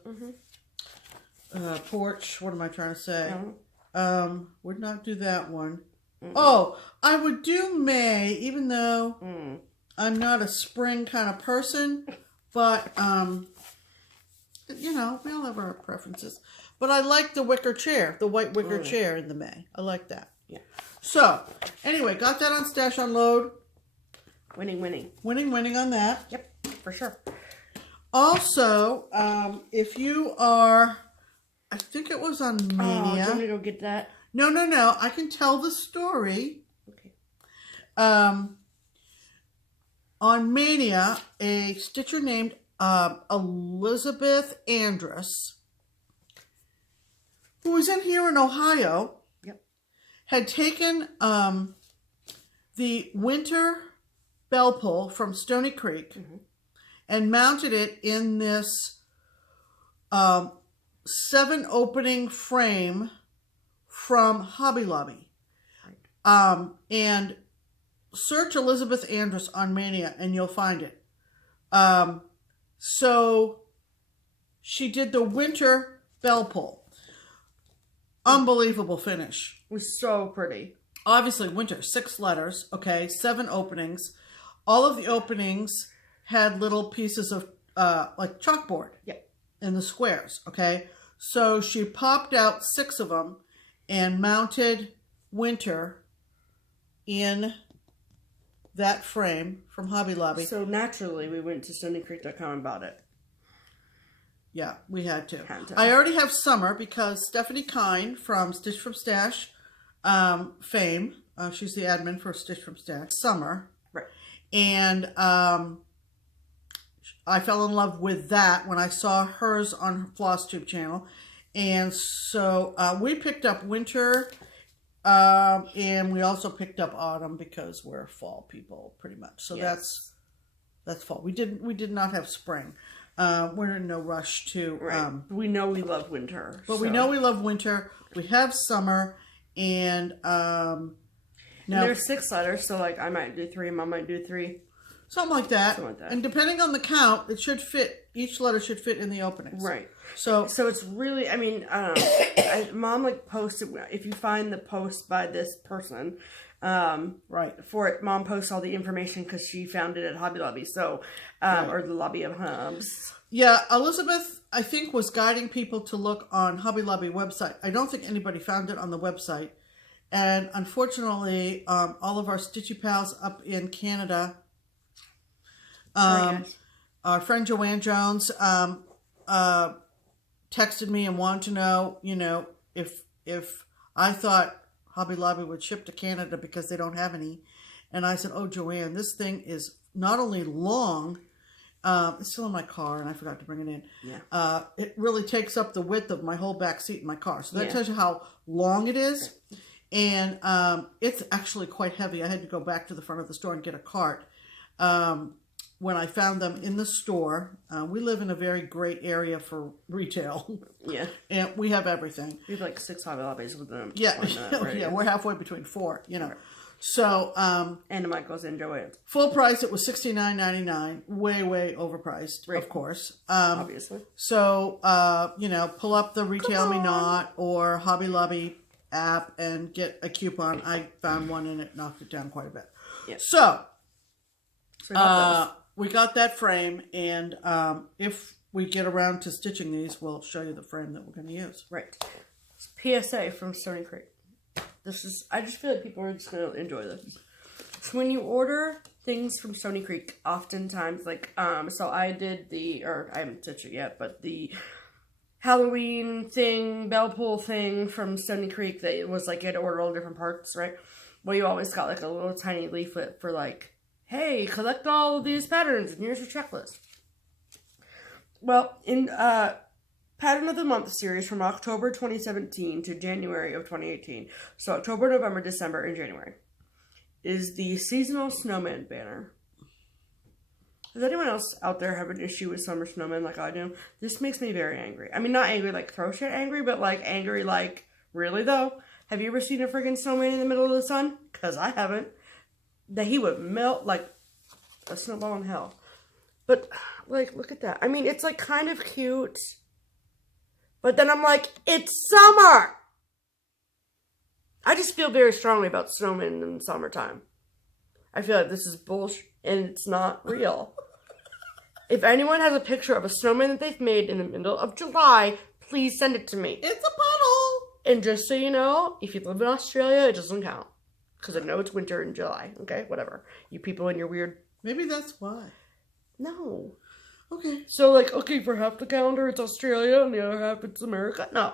porch? What am I trying to say? Would not do that one. Mm-hmm. Oh, I would do May, even though I'm not a spring kind of person, but, you know, we all have our preferences. But I like the wicker chair, the white wicker chair in the May. I like that. Yeah. So, anyway, got that on Stash Unload. Winning. Winning on that. Yep, for sure. Also, if you are, I think it was on Mania. Oh, do you want me to go get that? No. I can tell the story. Okay. On Mania, a stitcher named Elizabeth Andrus, who was in here in Ohio, had taken the winter bell pull from Stony Creek and mounted it in this 7-opening frame from Hobby Lobby. And search Elizabeth Andrus on Mania and you'll find it. So she did the winter bell pull. Unbelievable finish. It was so pretty. Obviously, winter, 6 letters, okay, 7 openings. All of the openings had little pieces of, like chalkboard in the squares, okay? So she popped out 6 of them and mounted winter in that frame from Hobby Lobby. So naturally, we went to StonyCreek.com and bought it. Yeah, we had to. I already have summer because Stephanie Kine from Stitch from Stash fame, she's the admin for Stitch from Stash, summer. Right. And I fell in love with that when I saw hers on her FlossTube channel. And so we picked up winter and we also picked up autumn because we're fall people pretty much. So that's fall. We did not have spring. We're in no rush to. Right. We know we love winter. But we know we love winter. We have summer, and now there's 6 letters, so like I might do 3, Mom might do 3, something like that. And depending on the count, it should fit. Each letter should fit in the openings. Right. So it's really. I mean, I don't know. Mom like posted, if you find the post by this person. Right. For it, Mom posts all the information because she found it at Hobby Lobby, so or the Lobby of Hubs. Yeah, Elizabeth, I think, was guiding people to look on Hobby Lobby website. I don't think anybody found it on the website, and unfortunately, all of our Stitchy pals up in Canada, our friend Joanne Jones, texted me and wanted to know, if I thought Hobby Lobby would ship to Canada because they don't have any. And I said, oh, Joanne, this thing is not only long, it's still in my car and I forgot to bring it in. Yeah. It really takes up the width of my whole back seat in my car. So that tells you how long it is. And it's actually quite heavy. I had to go back to the front of the store and get a cart. When I found them in the store, we live in a very great area for retail. Yeah. And we have everything. We have like 6 Hobby Lobbies with them. Yeah. Yeah, we're halfway between 4, Right. So, and Michael's and Joanne's. Full price, it was $69.99. Way overpriced, of course. Obviously. So, pull up the Retail Me Not or Hobby Lobby app and get a coupon. I found one and it knocked it down quite a bit. Yeah. So we got that frame, and if we get around to stitching these, we'll show you the frame that we're going to use. Right. It's PSA from Stony Creek. I just feel like people are just going to enjoy this. So when you order things from Stony Creek, oftentimes, so I did I haven't stitched it yet, but the Halloween thing, bell pull thing from Stony Creek, that it was like you had to order all different parts, right? Well, you always got like a little tiny leaflet for like, hey, collect all of these patterns and here's your checklist. Well, in Pattern of the Month series from October 2017 to January of 2018, so October, November, December, and January, is the seasonal snowman banner. Does anyone else out there have an issue with summer snowmen like I do? This makes me very angry. I mean, not angry like throw shit angry, but like angry like, really though? Have you ever seen a friggin' snowman in the middle of the sun? Because I haven't. That he would melt like a snowball in hell. But, like, look at that. I mean, it's like kind of cute. But then I'm like, it's summer! I just feel very strongly about snowmen in the summertime. I feel like this is bullshit and it's not real. If anyone has a picture of a snowman that they've made in the middle of July, please send it to me. It's a puddle! And just so you know, if you live in Australia, it doesn't count. Because I know it's winter in July. Okay, whatever. You people and your weird... Maybe that's why. No. Okay. So, like, okay, for half the calendar, it's Australia, and the other half, it's America. No.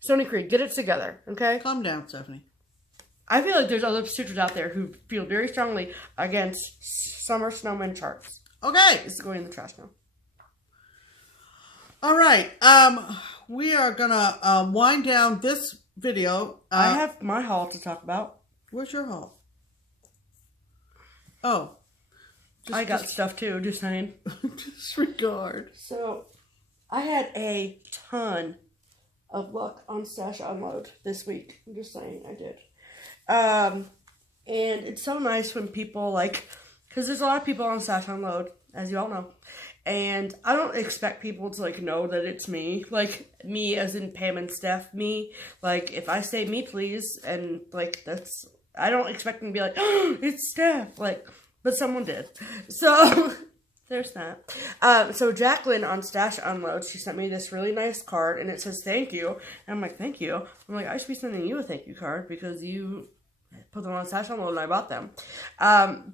Stony Creek, get it together, okay? Calm down, Stephanie. I feel like there's other suitors out there who feel very strongly against summer snowman charts. Okay. It's going in the trash now. All right. We are going to wind down this video. I have my haul to talk about. Where's your haul? Oh. I got stuff too, just saying. Disregard. So, I had a ton of luck on Stash Unload this week. I'm just saying, I did. And it's so nice when people, like, because there's a lot of people on Stash Unload, as you all know. And I don't expect people to, like, know that it's me. Like, me as in Pam and Steph, me. Like, if I say me, please, and, like, that's... I don't expect them to be like, oh, it's Steph. Like, but someone did. So, there's that. So Jacqueline on Stash Unload, she sent me this really nice card, and it says, thank you. And I'm like, thank you? I'm like, I should be sending you a thank you card because you... put them on Stash Unload and I bought them.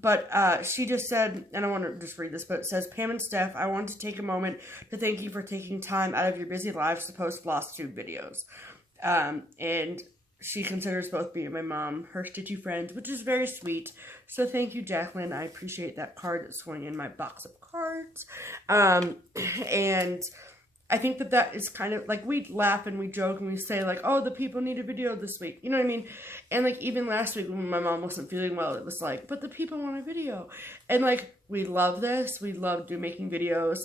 But she just said, and I want to just read this, but it says, Pam and Steph, I want to take a moment to thank you for taking time out of your busy lives to post FlossTube videos. And she considers both me and my mom her stitchy friends, which is very sweet. So thank you, Jacqueline. I appreciate that card that's going in my box of cards. And I think that is kind of, like, we laugh and we joke and we say, like, oh, the people need a video this week. You know what I mean? And, like, even last week when my mom wasn't feeling well, it was like, but the people want a video. And, like, we love this. We love making videos.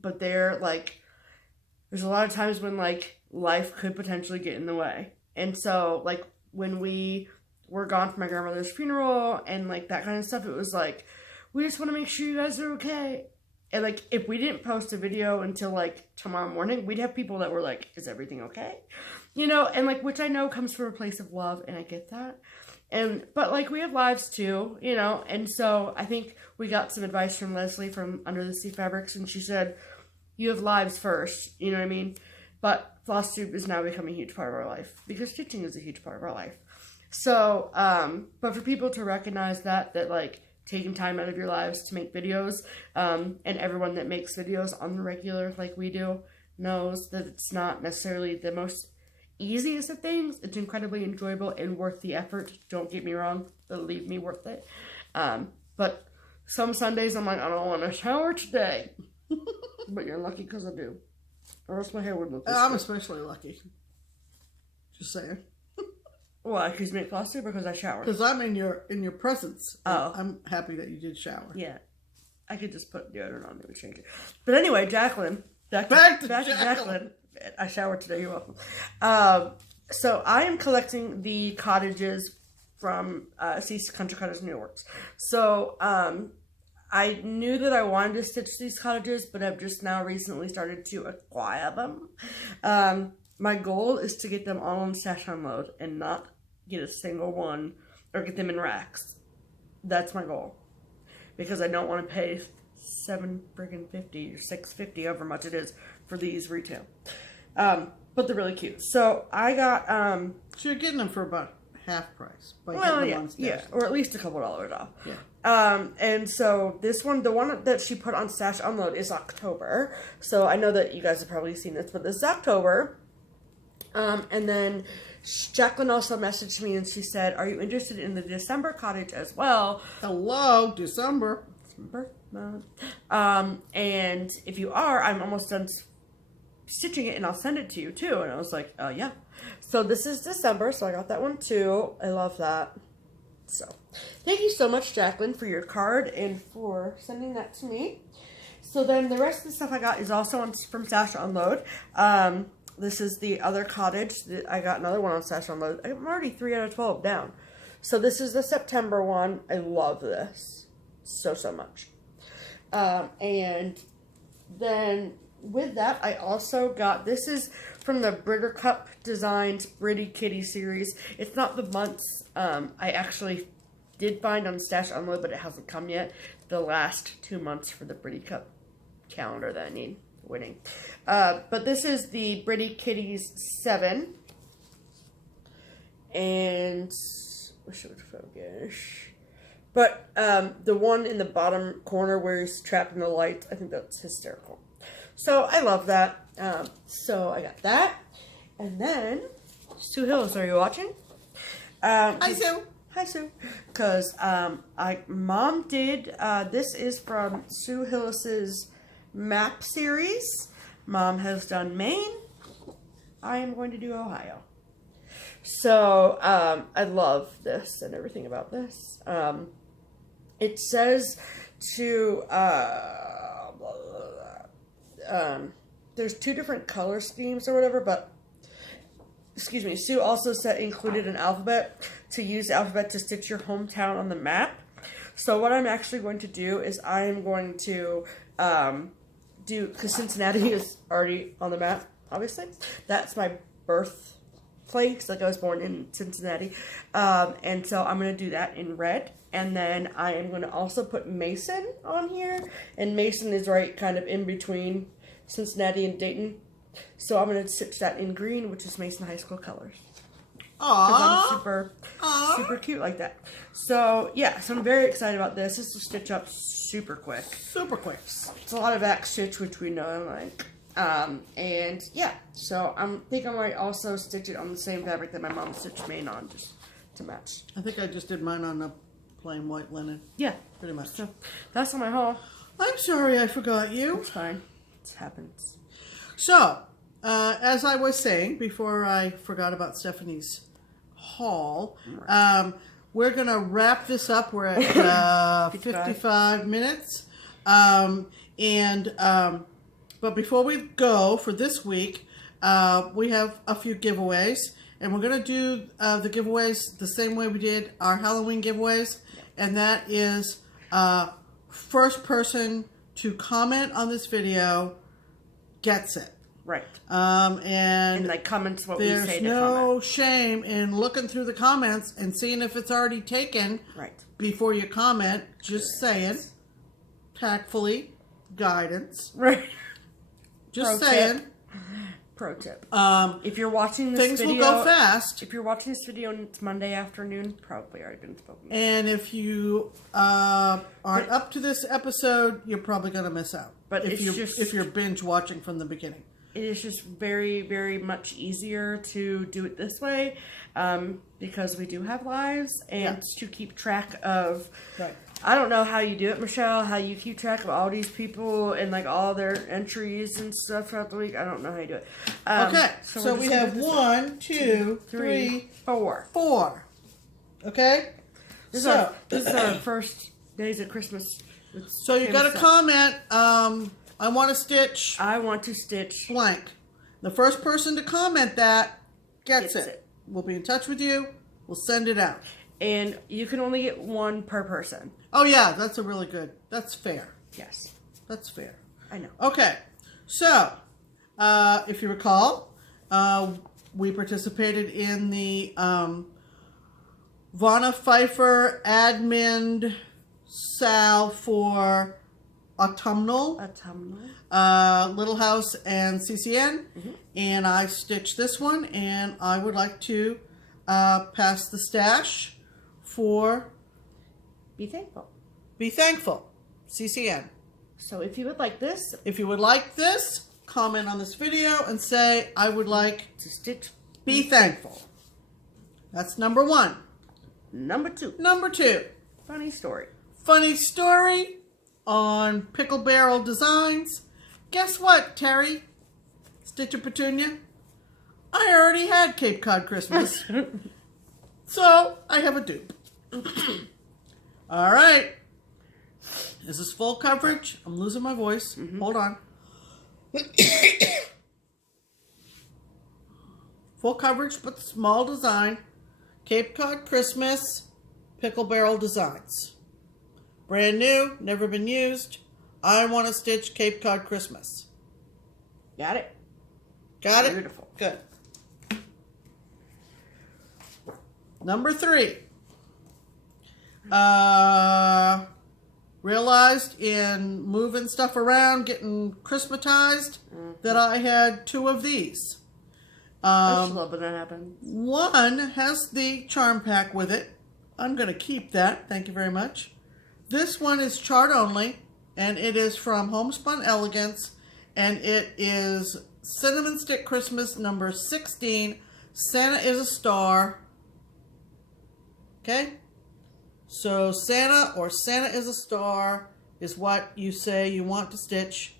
But they're, like, there's a lot of times when, like, life could potentially get in the way. And so, like, when we were gone for my grandmother's funeral and, like, that kind of stuff, it was like, we just want to make sure you guys are okay. And, like, if we didn't post a video until, like, tomorrow morning, we'd have people that were like, is everything okay? You know, and, like, which I know comes from a place of love, and I get that. But, like, we have lives, too, you know, and so I think we got some advice from Leslie from Under the Sea Fabrics, and she said, you have lives first, you know what I mean? But FlossTube is now becoming a huge part of our life, because stitching is a huge part of our life. So, but for people to recognize that, like, taking time out of your lives to make videos, and everyone that makes videos on the regular like we do knows that it's not necessarily the most easiest of things. It's incredibly enjoyable and worth the effort. Don't get me wrong, believe me, worth it. But some Sundays I'm like, I don't want to shower today. But you're lucky because I do. Or else my hair would look this I'm good. especially lucky. Just saying. Why? Because you make FlossTube or because I shower? Because I'm in your presence. Oh. I'm happy that you did shower. Yeah. I could just put deodorant on, it would change it. But anyway, Jacqueline. Back to Jacqueline. I showered today, you're welcome. So I am collecting the cottages from C's Country Cottage New Works. So I knew that I wanted to stitch these cottages, but I've just now recently started to acquire them. My goal is to get them all on Stash Unload and not get a single one or get them in racks. That's my goal. Because I don't want to pay $7.50 or $6.50, however much it is, for these retail. But they're really cute. So I got... So you're getting them for about half price. Well, yeah, or at least a couple dollars off. Yeah. And so this one, the one that she put on Stash Unload is October. So I know that you guys have probably seen this, but this is October. And then Jacqueline also messaged me and she said, are you interested in the December cottage as well? Hello, December. And if you are, I'm almost done stitching it and I'll send it to you too. And I was like, yeah. So this is December, so I got that one too. I love that. So thank you so much, Jacqueline, for your card and for sending that to me. So then the rest of the stuff I got is also from Stash Unload. This is the other cottage. I got another one on Stash Unload. I'm already 3 out of 12 down. So this is the September one. I love this so much. And then with that, I also got, this is from the Britter Cup Designs Pretty Kitty series. It's not the months. I actually did find on Stash Unload, but it hasn't come yet. The last 2 months for the Pretty Cup calendar that I need winning. But this is the Pretty Kitties 7. And wish it would focus. But the one in the bottom corner where he's trapped in the light, I think that's hysterical. So I love that. So I got that. And then, Sue Hills, are you watching? Hi, Sue. Hi, Sue. Because Mom did, this is from Sue Hillis's map series. Mom has done Maine. I am going to do Ohio. So, I love this and everything about this. It says to, there's 2 different color schemes or whatever, but, excuse me, Sue also included an alphabet to use the alphabet to stitch your hometown on the map. So what I'm actually going to do is I'm going to because Cincinnati is already on the map, obviously. That's my birthplace. Like, I was born in Cincinnati. And so I'm going to do that in red. And then I am going to also put Mason on here. And Mason is right kind of in between Cincinnati and Dayton. So I'm going to stitch that in green, which is Mason High School colors. Because I'm super cute like that. So, yeah, so I'm very excited about this. This will stitch up super quick. Super quick. It's a lot of back stitch, which we know I like. And, yeah, so I think I might also stitch it on the same fabric that my mom stitched mine on, just to match. I think I just did mine on a plain white linen. Yeah. Pretty much. So, that's on my haul. I'm sorry I forgot you. It's fine. It happens. So, as I was saying before I forgot about Stephanie's haul, we're going to wrap this up. We're at 55 minutes. But before we go for this week, we have a few giveaways. And we're going to do the giveaways the same way we did our Halloween giveaways. And that is first person to comment on this video gets it. Right. And like comments what we say to comment. There's no shame in looking through the comments and seeing if it's already taken. Right. Before you comment. Just saying. Tactfully. Guidance. Right. Just saying. Pro tip. If you're watching this things video, will go fast. If you're watching this video and it's Monday afternoon, probably already been spoken. And if you aren't up to this episode, you're probably going to miss out. But if you're binge watching from the beginning. It is just very, very much easier to do it this way because we do have lives and to keep track of. Right. I don't know how you do it, Michelle, how you keep track of all these people and like all their entries and stuff throughout the week. I don't know how you do it. Okay, so we have 1, 2, 3, 4. 4. Okay? This is our first days of Christmas. So you got to comment, I want to stitch. I want to stitch blank. The first person to comment that gets it. We'll be in touch with you. We'll send it out. And you can only get one per person. Oh, yeah. That's a really good. That's fair. Yes. That's fair. I know. Okay. So, if you recall, we participated in the Vonna Pfeiffer admin sal for autumnal. Little House and CCN. Mm-hmm. And I stitched this one. And I would like to pass the stash for Be Thankful. Be Thankful, CCN. So if you would like this. If you would like this, comment on this video and say, I would like to stitch Be Thankful. That's number 1. Number 2. Number 2. Funny story. Funny story on Pickle Barrel Designs. Guess what, Terry? Stitcher Petunia? I already had Cape Cod Christmas. So, I have a dupe. All right. Is this full coverage? I'm losing my voice. Mm-hmm. Hold on. Full coverage, but small design. Cape Cod Christmas, Pickle Barrel Designs. Brand new, never been used. I want to stitch Cape Cod Christmas. Got it? Got it? Beautiful. Good. Number 3. Realized in moving stuff around, getting Christmatized, that I had 2 of these. I just love when that happens. One has the charm pack with it. I'm going to keep that. Thank you very much. This one is chart only, and it is from Homespun Elegance, and it is Cinnamon Stick Christmas number 16. Santa is a star. Okay? So Santa or Santa is a star is what you say you want to stitch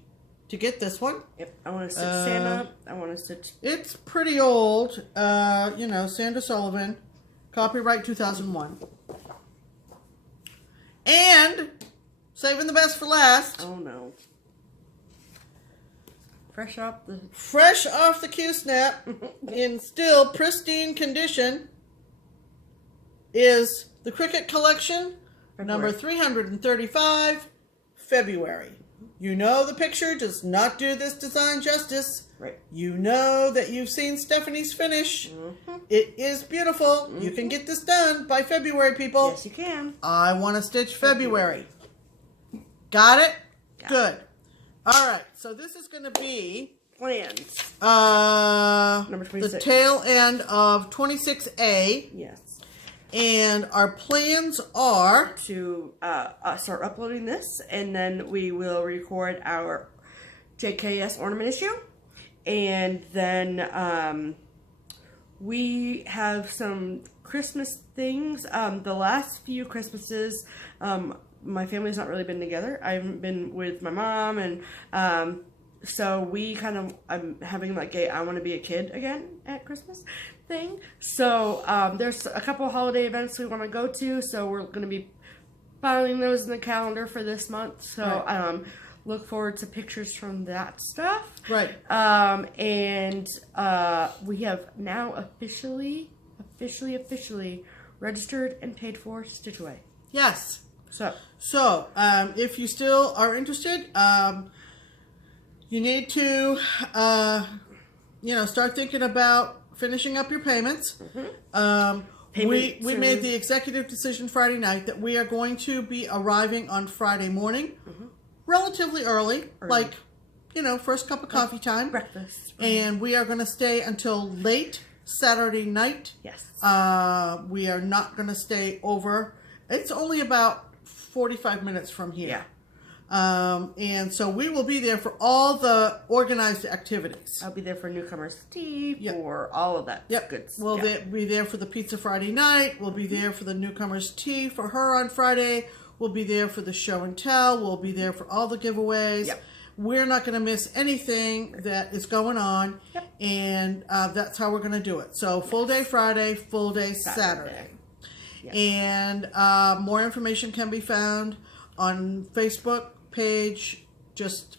to get this one. Yep. I want to stitch Santa. I want to stitch. It's pretty old. You know, Sandra Sullivan. Copyright 2001. And saving the best for last. Oh no. Fresh off the Q-snap in still pristine condition is the Cricut Collection Number 335, February. You know the picture does not do this design justice. Right. You know that you've seen Stephanie's finish. It is beautiful. You can get this done by February, people. Yes, you can. I want to stitch February. Got it? Good. All right. So this is going to be plans. Number 26. The tail end of 26A. Yes. And our plans are to start uploading this, and then we will record our JKS ornament issue, and then we have some Christmas things. The last few Christmases, my family's not really been together. I haven't been with my mom, and so we I'm having like a I want to be a kid again at Christmas thing. So there's a couple of holiday events we want to go to, so we're going to be filing those in the calendar for this month. So look forward to pictures from that stuff. right. And we have now officially registered and paid for Stitch Away. Yes. So if you still are interested, you need to start thinking about finishing up your payments. We made the executive decision Friday night that we are going to be arriving on Friday morning, relatively early, like, first cup of coffee time. Breakfast. And we are going to stay until late Saturday night. Yes. We are not going to stay over. It's only about 45 minutes from here. Yeah. And so we will be there for all the organized activities. I'll be there for newcomers tea, for all of that. Yep. Good. We'll be there for the pizza Friday night. We'll be there for the newcomers tea for her on Friday. We'll be there for the show and tell. We'll be there for all the giveaways. Yep. We're not going to miss anything that is going on. Yep. And that's how we're going to do it. So full day Friday, full day Saturday. Yep. And more information can be found on Facebook page. Just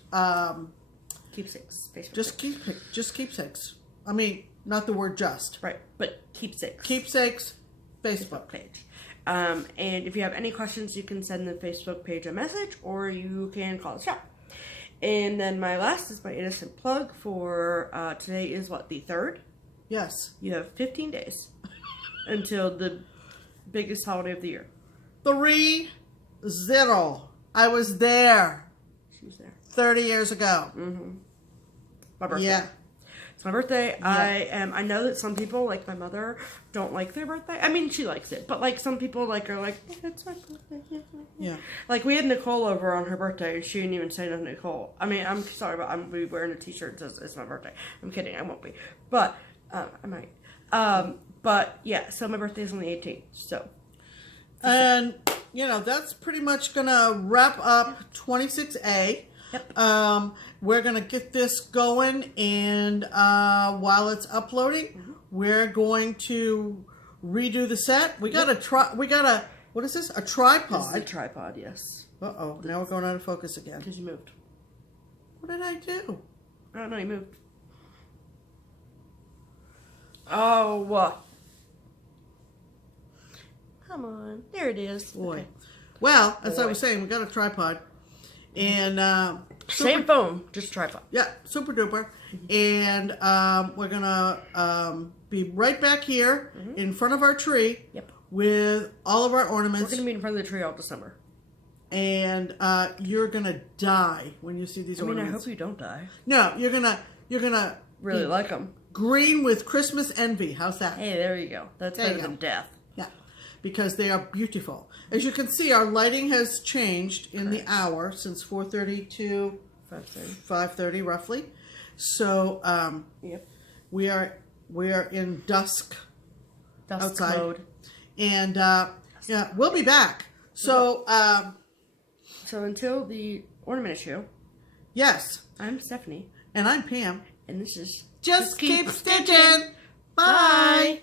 keepsakes. Facebook just keepsakes. I mean, not the word just. Right, but keepsakes. Keepsakes Facebook page. And if you have any questions, you can send the Facebook page a message, or you can call the shop. And then my last is my innocent plug for today is what, the 3rd? Yes. You have 15 days until the biggest holiday of the year. 30. I was there. She was there 30 years ago. My birthday. Yeah. It's my birthday. Yeah. I know that some people, like my mother, don't like their birthday. I mean, she likes it, but like some people are like, it's my birthday. Yeah. Like we had Nicole over on her birthday, and she didn't even say nothing to Nicole. I mean, I'm sorry, but I'm be wearing a T-shirt that says it's my birthday. I'm kidding. I won't be, but I might. But yeah. So my birthday is on the 18th. So. And that's pretty much gonna wrap up 26A. Yep. We're gonna get this going, and while it's uploading, we're going to redo the set. We got a what is this? A tripod. This is a tripod, yes. Uh-oh, now we're going out of focus again. Because you moved. What did I do? I don't know, you moved. Oh, come on. There it is. Boy. Okay. Well, as I was saying, we got a tripod. And same phone, just tripod. Yeah, super duper. And we're gonna be right back here in front of our tree. Yep. With all of our ornaments. We're gonna be in front of the tree all December. And you're gonna die when you see these ornaments. I hope you don't die. No, you're gonna really like them. Green with Christmas envy. How's that? Hey, there you go. That's better than death. Yeah, because they are beautiful. As you can see, our lighting has changed in the hour since 4:30 to 5:30 roughly. So yep. we are in dusk outside. Mode. And yeah, we'll be back. So so until the ornament issue. Yes. I'm Stephanie. And I'm Pam. And this is Just Keep Stitching. Bye.